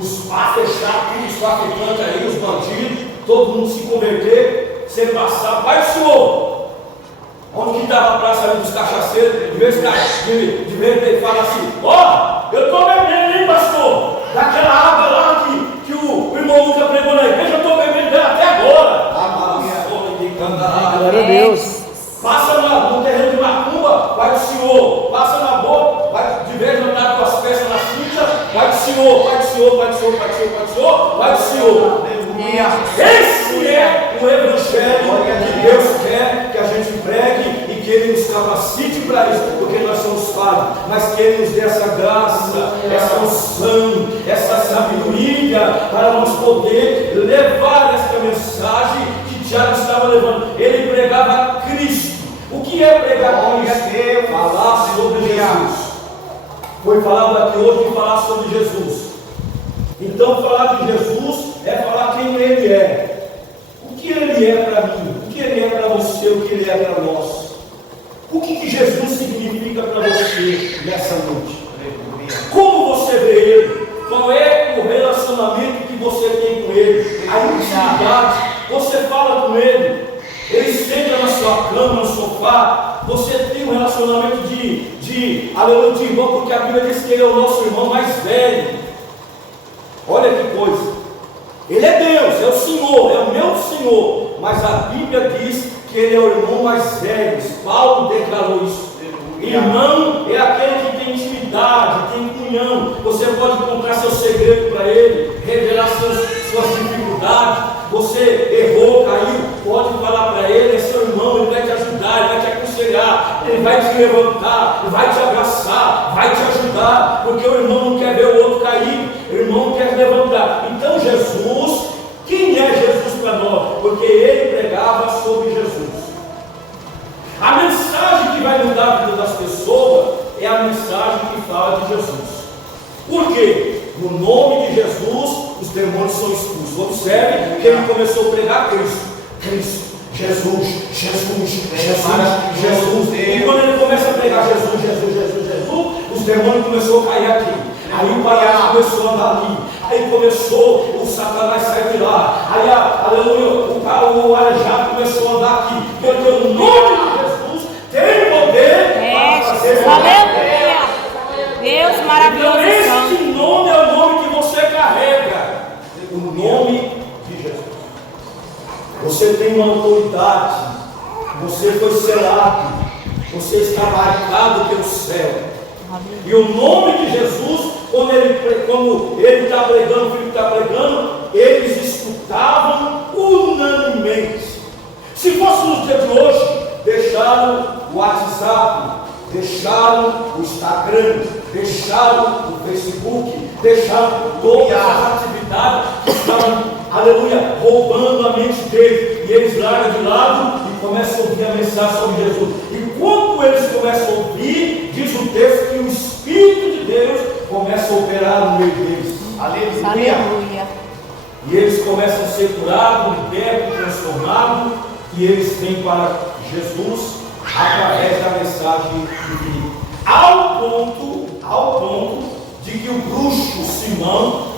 Os pá fechados, os traficantes aí, os bandidos, todo mundo se converter, sem passar. Pai do Senhor, onde que estava a praça ali dos cachaceiros? De vez ele fala assim: ó, eu estou bebendo, hein, pastor? Daquela água lá que o irmão Lucas pregou na igreja, eu estou bebendo dela até agora. Glória a Deus. Passa no terreno de macumba, vai do Senhor. Passa na boca, vai de vez em andar com as peças na cinta, vai do Senhor, vai do Senhor, vai do Senhor, vai do Senhor, vai do Senhor, vai do Senhor. Esse é o evangelho que Deus quer que a gente pregue e que Ele nos capacite para isso, porque nós somos falhos, mas que Ele nos dê essa graça, essa unção, essa sabedoria para nós poder levar esta mensagem que Tiago estava levando. Ele pregava Cristo. O que é pregar Cristo? Falar sobre Jesus. Foi falado aqui hoje de falar sobre Jesus. Então falar de Jesus é falar quem Ele é. O que Ele é para mim? O que Ele é para você? O que Ele é para nós? O que Jesus significa para você nessa noite? Como você vê Ele? Qual é o relacionamento que você tem com Ele? A intimidade. Você fala com Ele. Ele senta na sua cama, no sofá. Você tem um relacionamento de irmão, porque a Bíblia diz que Ele é o nosso irmão mais velho. Olha que coisa. Ele é Deus, é o Senhor, é o meu Senhor. Mas a Bíblia diz que Ele é o irmão mais velho. Paulo declarou isso. Irmão é aquele que tem intimidade, tem comunhão. Você pode contar seu segredo para Ele, revelar suas dificuldades. Você errou, caiu, pode falar para Ele, é seu irmão, Ele vai te ajudar, Ele vai te aconselhar, Ele vai te levantar, Ele vai te abraçar, vai te ajudar, porque o irmão não quer ver o outro cair, o irmão quer levantar. Então Jesus, quem é Jesus para nós? Porque Ele pregava sobre Jesus. A mensagem que vai mudar a vida das pessoas é a mensagem que fala de Jesus. Por quê? No nome de Jesus, os demônios são expulsos. Observe que ele começou a pregar Cristo. Cristo, Jesus, Jesus, Jesus, Jesus. E quando ele começa a pregar Jesus, Jesus, Jesus, Jesus, os demônios começaram a cair aqui. Aí o palhaço começou a andar ali. Aí começou o Satanás a sair de lá. Aí, aleluia, o aleijado começou a andar aqui. Porque o nome de Jesus tem poder para fazer. Aleluia. Deus maravilhoso. Então, este nome é o nome que você carrega. O nome de Jesus. Você tem uma autoridade. Você foi selado. Você está marcado pelo céu. E o nome de Jesus, quando ele está pregando, o filho está pregando, eles escutavam unanimemente. Se fosse nos dias de hoje, deixaram o WhatsApp, deixaram o Instagram, deixaram o Facebook, deixaram todas as atividades que estavam, aleluia, roubando a mente deles. E eles largam de lado e começam a ouvir a mensagem sobre Jesus. E quando eles começam a ouvir, diz o texto que o Espírito de Deus começa a operar no meio deles. Aleluia. Aleluia. E eles começam a ser curados, libertos, transformados, e eles vêm para Jesus através da mensagem divina. Ao ponto de que o bruxo Simão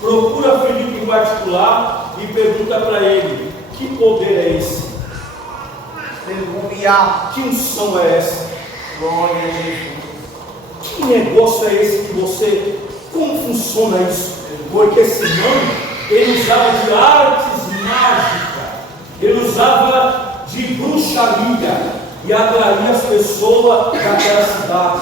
procura Filipe em particular e pergunta para ele: Que poder é esse? Aleluia. Que unção é essa? Glória a Jesus. Que negócio é esse que você... Como funciona isso? Porque Simão, ele usava de artes mágicas, ele usava de bruxaria e atraía as pessoas daquela cidade.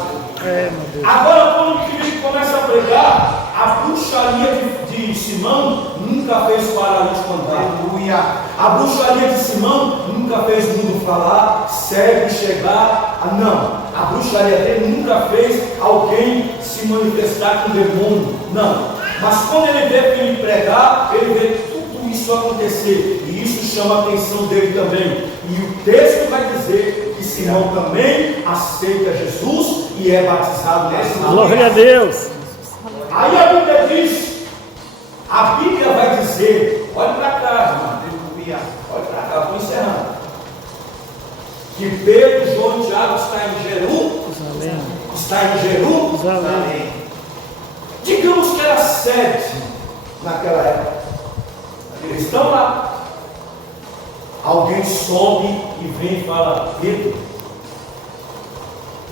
Agora, quando o Filipe começa a pregar, a bruxaria de Simão nunca fez paralítico andar. Aleluia. A bruxaria de Simão nunca fez mundo falar, cego chegar. Não. A bruxaria dele nunca fez alguém se manifestar com demônio. Não. Mas quando ele vê Filipe pregar, ele vê tudo isso acontecer. E isso chama a atenção dele também. E o texto vai dizer que Simão também aceita Jesus e é batizado nessa água. Glória a Deus. Aí a Bíblia diz, a Bíblia vai dizer, olha para cá, irmão. Olha para cá, vou encerrando. Que Pedro, João e Tiago está em Jerusalém. Digamos que era 7 naquela época. Eles estão lá. Alguém sobe e vem e fala: Pedro,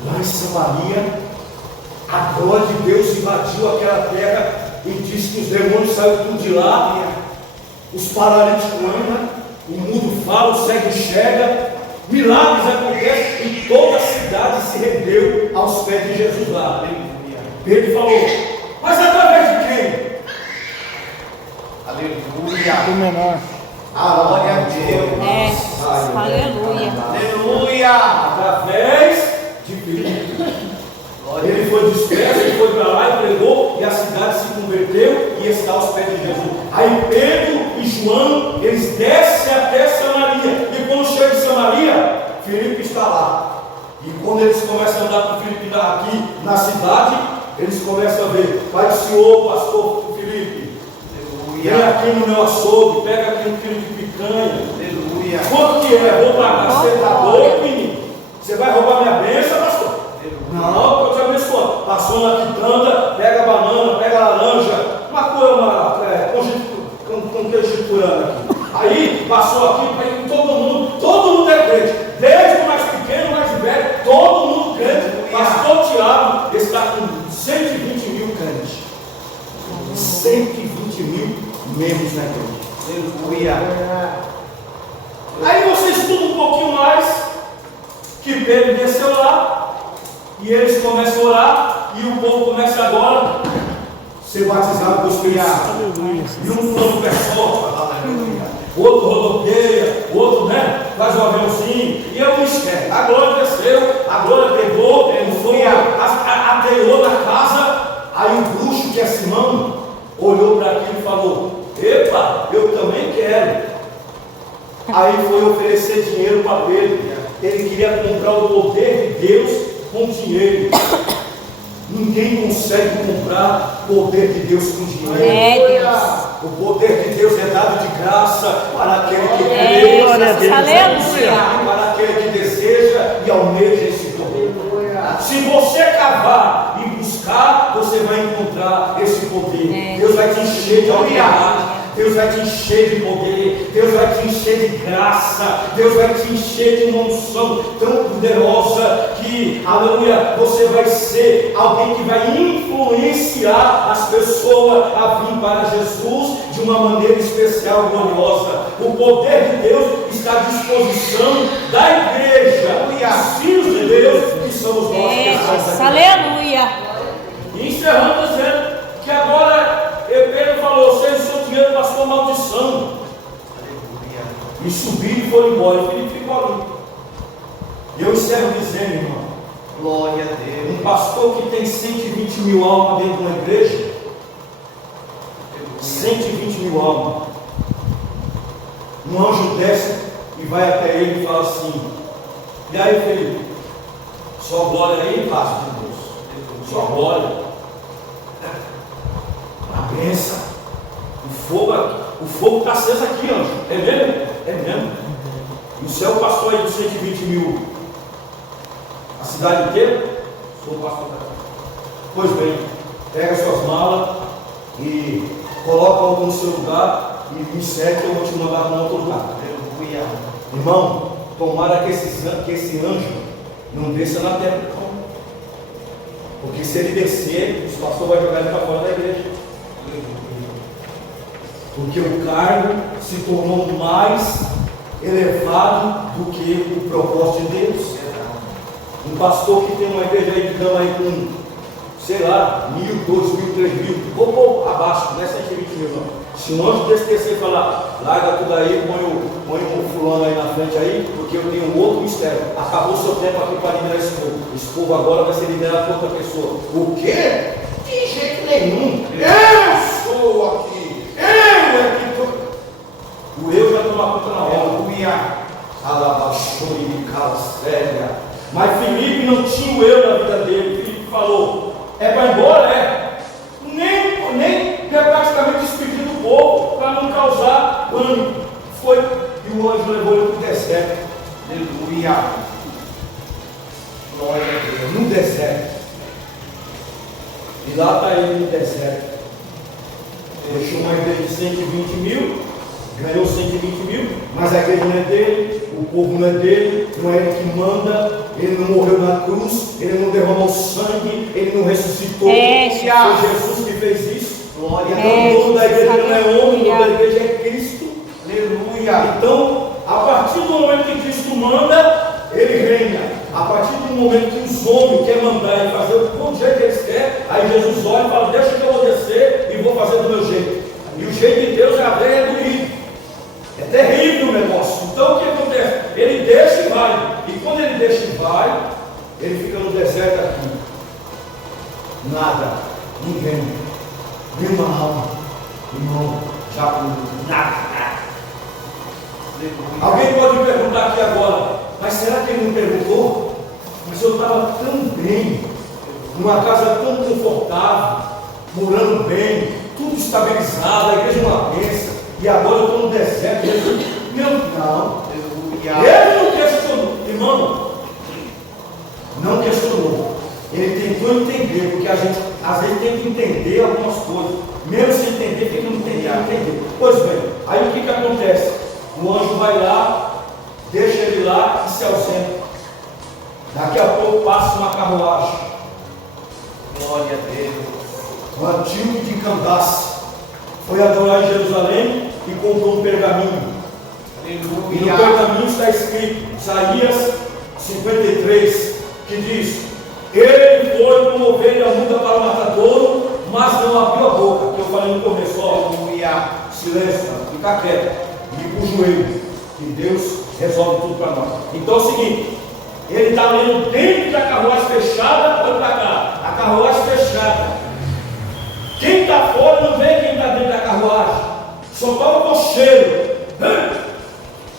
lá em Samaria, a glória de Deus invadiu aquela terra e diz que os demônios saíram tudo de lá, os paralíticos andam, o mudo fala, o cego enxerga, milagres acontecem e toda a cidade se rendeu aos pés de Jesus lá. Pedro falou: mas através de quem? Aleluia. O menor. Glória a Deus. É. Aleluia. Aleluia. Através de Filipe. Ele foi disperso, ele foi para lá e pregou, e a cidade se converteu e está aos pés de Jesus. Aí Pedro e João, eles descem até Samaria, e quando chegam em Samaria, Filipe está lá. E quando eles começam a andar com Filipe aqui na cidade, eles começam a ver: Pai do Senhor, pastor Filipe, vem aqui no meu açougue, pega aqui um quilo de picanha. Aleluia. Quanto que é? Vou pagar. Você está doido, menino? Você vai roubar minha bênção, pastor? Não, eu te abençoo. Passou na quitanda, pega a banana, pega a laranja, uma coisa, conjecturando aqui. Aí passou aqui, todo mundo é crente, desde o mais pequeno, o mais velho, todo mundo crente. Pastor Tiago está com 120 mil crentes. 120 mil membros na igreja. Aleluia. Aí você estuda um pouquinho mais, que Pedro desceu lá, e eles começam a orar, e o povo começa agora a ser batizado com o Espírito Santo. E um plano pessoal, outro rodopeia, outro, faz um aviãozinho, e é um mistério. A glória desceu, a glória pegou, foi, ateou na casa. Aí o bruxo, que é Simão, olhou para aquilo e falou: epa, eu também quero. Aí foi oferecer dinheiro para Pedro. Ele queria comprar o poder de Deus com dinheiro. Ninguém consegue comprar o poder de Deus com dinheiro. O poder de Deus é dado de graça para aquele que crê, para aquele que deseja e almeja esse poder. Se você cavar e buscar, você vai encontrar esse poder. Deus vai te encher de autoridade. Deus vai te encher de poder, Deus vai te encher de graça, Deus vai te encher de uma unção tão poderosa que, aleluia, você vai ser alguém que vai influenciar as pessoas a vir para Jesus de uma maneira especial, gloriosa. O poder de Deus está à disposição da igreja, os filhos de Deus, que somos nós. Aleluia. E encerrando dizendo que agora Pedro falou: vocês, o seu dinheiro passou maldição. E subiram e foram embora. E Filipe ficou ali. E eu encerro dizendo, irmão: Glória a Deus. Um pastor que tem 120 mil almas dentro de uma igreja, 120 mil almas, um anjo desce e vai até ele e fala assim: e aí, Felipe, sua glória aí, paz de Deus, sua glória, a bênção, o fogo está aceso aqui, anjo, é mesmo? É mesmo. E o céu passou aí dos 120 mil, a cidade inteira? Sou pastor. Pois bem, pega suas malas e coloca algo no seu lugar e me segue que eu vou te mandar para um outro lugar. Irmão, tomara que esse anjo não desça na terra. Porque se ele descer, os pastores vão jogar ele para fora da igreja. Porque o cargo se tornou mais elevado do que o propósito de Deus. Um pastor que tem uma igreja aí, digamos aí com, sei lá, 1.000, 2.000, 3.000, ou abaixo, não é 120 mil não. Se um anjo desse descer e falar, larga tudo aí, põe um fulano aí na frente aí, porque eu tenho um outro mistério. Acabou o seu tempo aqui para liderar esse povo. Esse povo agora vai ser liderado por outra pessoa. O quê? De jeito nenhum. Eu sou aqui. Eu é que estou. O eu já toma conta na hora. Alabaxou e me cala séria. Mas Filipe não tinha o eu na vida dele. Filipe falou, é para ir embora, é? Nem praticamente despedir do povo, para não causar dano. Foi, e o anjo levou ele para o deserto. Aleluia. Glória a Deus. No deserto. E lá está ele no deserto. Deixou uma igreja de 120 mil, ganhou 120 mil, mas a igreja não é dele, o povo não é dele, não é ele que manda, ele não morreu na cruz, ele não derramou sangue, ele não ressuscitou. Foi Jesus que fez isso. Glória a Deus. O dono da igreja não é homem, o dono da igreja é Cristo. Aleluia. Então, a partir do momento que Cristo manda, ele reina. A partir do momento que os homens querem mandar e fazer do jeito que eles querem, aí Jesus olha e fala, deixa que eu vou descer e vou fazer do meu jeito. E o jeito de Deus é doído. É terrível o negócio. Então o que acontece? Ele deixa e vai. E quando ele deixa e vai, ele fica no deserto aqui. Nada. Ninguém. Nenhuma alma. Irmão, já nada. Alguém pode me perguntar aqui agora, mas será que ele não perguntou? Mas eu estava tão bem, numa casa tão confortável, morando bem, tudo estabilizado, a igreja é uma bênção, e agora eu estou no deserto. Jesus, não. Ele não questionou, irmão, não questionou. Ele tentou entender, porque a gente às vezes tem que entender algumas coisas, mesmo sem entender, tem que entender. Pois bem, aí o que acontece? O anjo vai lá, deixa ele lá e se ausenta. Daqui a pouco passa uma carruagem. Glória a Deus. O Antíoco de Candace foi adorar em Jerusalém e comprou um pergaminho. Aleluia. E no pergaminho está escrito, Isaías 53, que diz: ele foi como ovelha muda para o matadouro, mas não abriu a boca. Que eu falei no começo, aleluia. Silêncio, fica quieto. E para o joelho, que Deus resolve tudo para nós. Então é o seguinte, ele está lendo dentro da carruagem fechada, olha para cá, a carruagem fechada. Quem está fora não vê quem está dentro da carruagem, só está o cocheiro,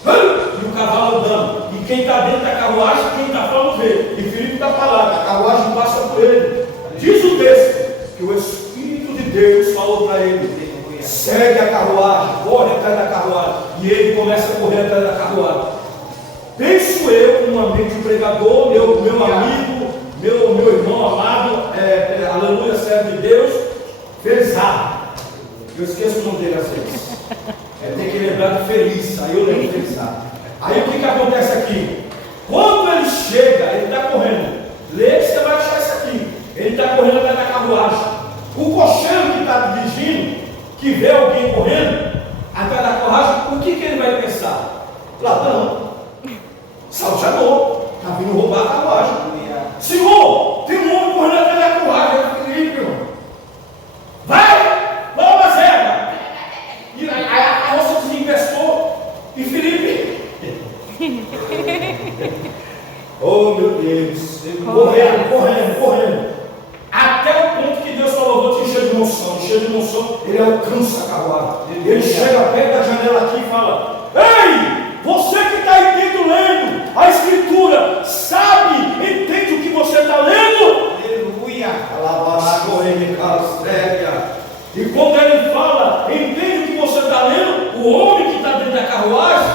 e o cavalo andando. E quem está dentro da carruagem, quem está fora não vê. E Filipe está falando, a carruagem passa por ele. Diz o texto que o Espírito de Deus falou para ele: segue a carruagem, corre atrás da carruagem. E ele começa a correr atrás da carruagem. Penso eu, com uma mente de pregador, meu amigo, meu irmão amado, aleluia, servo de Deus, Felizardo. Eu esqueço o nome dele às vezes. Tem que lembrar de Feliz, aí eu lembro de Felizardo. Aí o que acontece aqui? Quando ele chega, ele está correndo. Lê que você vai achar isso aqui. Ele está correndo atrás da carruagem. O cocheiro que está dirigindo, que vê alguém correndo atrás da carruagem, o que ele vai pensar? Ladrão, salteador, está vindo roubar a carruagem. Senhor, tem um homem correndo atrás da carruagem. Filipe, vai, vamos, Zé. E aí a carroça desinvestou. E Filipe, oh meu Deus, correndo. Até o ponto que Deus falou: vou te encher de emoção, ele alcança a carruagem. Ele chega perto da janela aqui e fala: ei, você que está aí dentro lendo a escritura, sabe, entende o que você está lendo? Aleluia. E quando ele fala, entende o que você está lendo, o homem que está dentro da carruagem,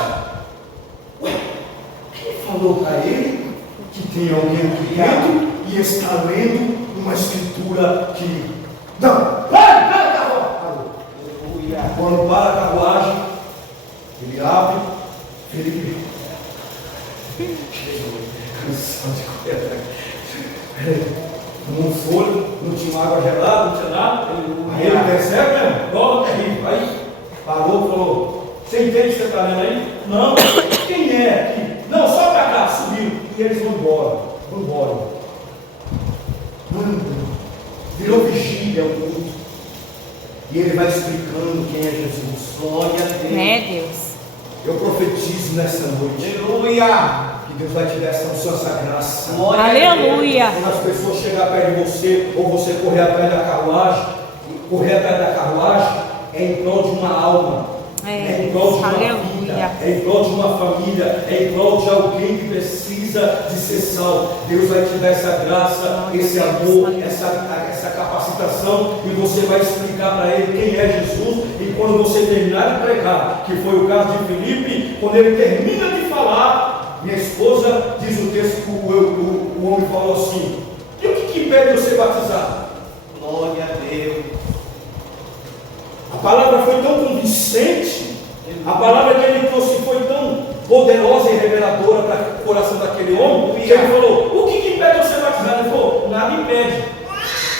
quem falou para ele que tem alguém aqui dentro e está lendo uma escritura que... Não, para a carruagem. Quando para a carruagem, Ele abre, Felipe. Cansado de correr. Não foi, não tinha água gelada, não tinha nada. Aí ele percebe, né? Logo terrível. Aí parou e falou: você entende o que você está lendo aí? Não. Quem é aqui? Não, só para cá, subiu. E eles vão embora. Vão embora. Virou vigília o culto. E ele vai explicando quem é Jesus. Glória a Deus. É Deus. Eu profetizo nessa noite. Aleluia. Que Deus vai te dar essa unção, essa graça. Aleluia. Quando as pessoas chegarem perto de você, ou você correr atrás da carruagem, é em prol de uma alma. É em prol de uma vida, é em prol de uma família, é em prol de alguém que precisa de ser salvo. Deus vai te dar essa graça, esse amor, essa capacitação, e você vai explicar para ele quem é Jesus. E quando você terminar de pregar, que foi o caso de Filipe, quando ele termina de falar, minha esposa diz o texto que o homem falou assim: e o que impede você batizar? Glória a Deus. A palavra foi tão convincente, a palavra que ele trouxe foi tão poderosa e reveladora para o coração daquele homem, que ele falou: o que impede você batizar? Ele falou: nada impede,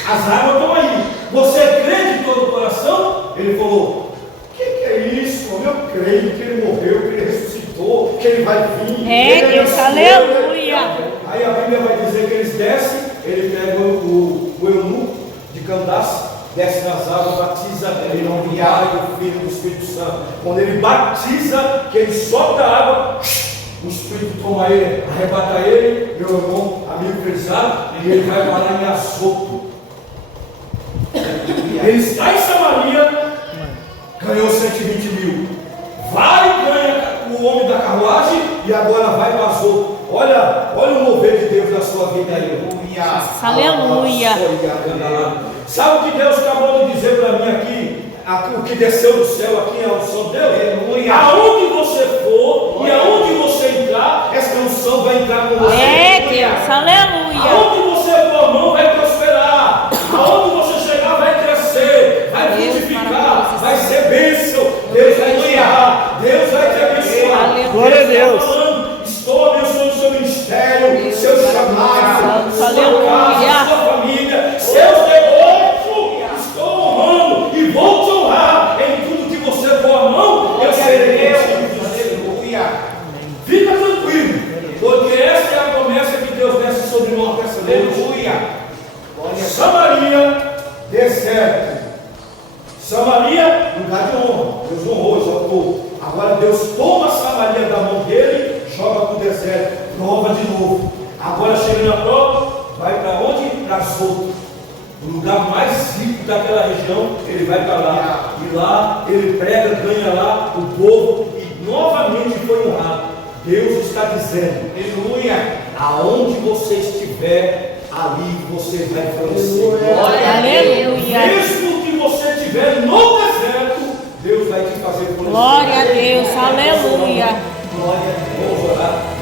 as águas estão aí, você crê de todo o coração? Ele falou: o que é isso? Eu creio que ele morreu, que ele ressuscitou, que ele vai vir. É Deus, aleluia. Aí a Bíblia vai dizer que eles descem, ele pega o eunuco de Candace, desce nas águas, batiza ele em nome do Pai, do Filho e do Espírito Santo. Quando ele batiza, que ele solta a água, o Espírito toma ele, arrebata ele, meu irmão, amigo cristão, e ele vai parar em Azoto. Ele está em Samaria, ganhou 120 mil. Vai, ganha o homem da carruagem e agora vai para Azoto. Olha o mover de Deus na sua vida aí. Aleluia. Sabe o que Deus acabou de dizer para mim aqui? O que desceu do céu aqui é a unção de Deus. Aleluia. Aonde você for e aonde você entrar, essa unção vai entrar com você. É Deus, aleluia. Aonde você pôr a mão vai prosperar. Aonde você chegar vai crescer, vai frutificar, vai ser bênção. Deus vai te dar, Deus vai te abençoar. Glória a Deus. Estou abençoando o seu ministério, seu chamado, sua casa, sua família, seus negócios. Estou honrando e vou te honrar em tudo que você pôr a mão. Eu serei contigo. Aleluia. Fica tranquilo, porque essa é a promessa que Deus desce sobre nós nessa noite. Aleluia. Samaria, deserto. Samaria, lugar de honra. Deus honrou, exaltou. Agora Deus toma Samaria da mão dele, joga para o deserto, prova de novo. Agora chega na prova, vai para onde? Para Azoto, o lugar mais rico daquela região. Ele vai para lá, e lá ele prega, ganha lá o povo e novamente foi honrado. Deus está dizendo: aleluia, aonde você estiver, ali você vai florescer. Aleluia. Mesmo que você estiver no deserto, Deus vai te fazer florescer. Glória a Deus, aleluia. Glória a Deus. Vamos orar.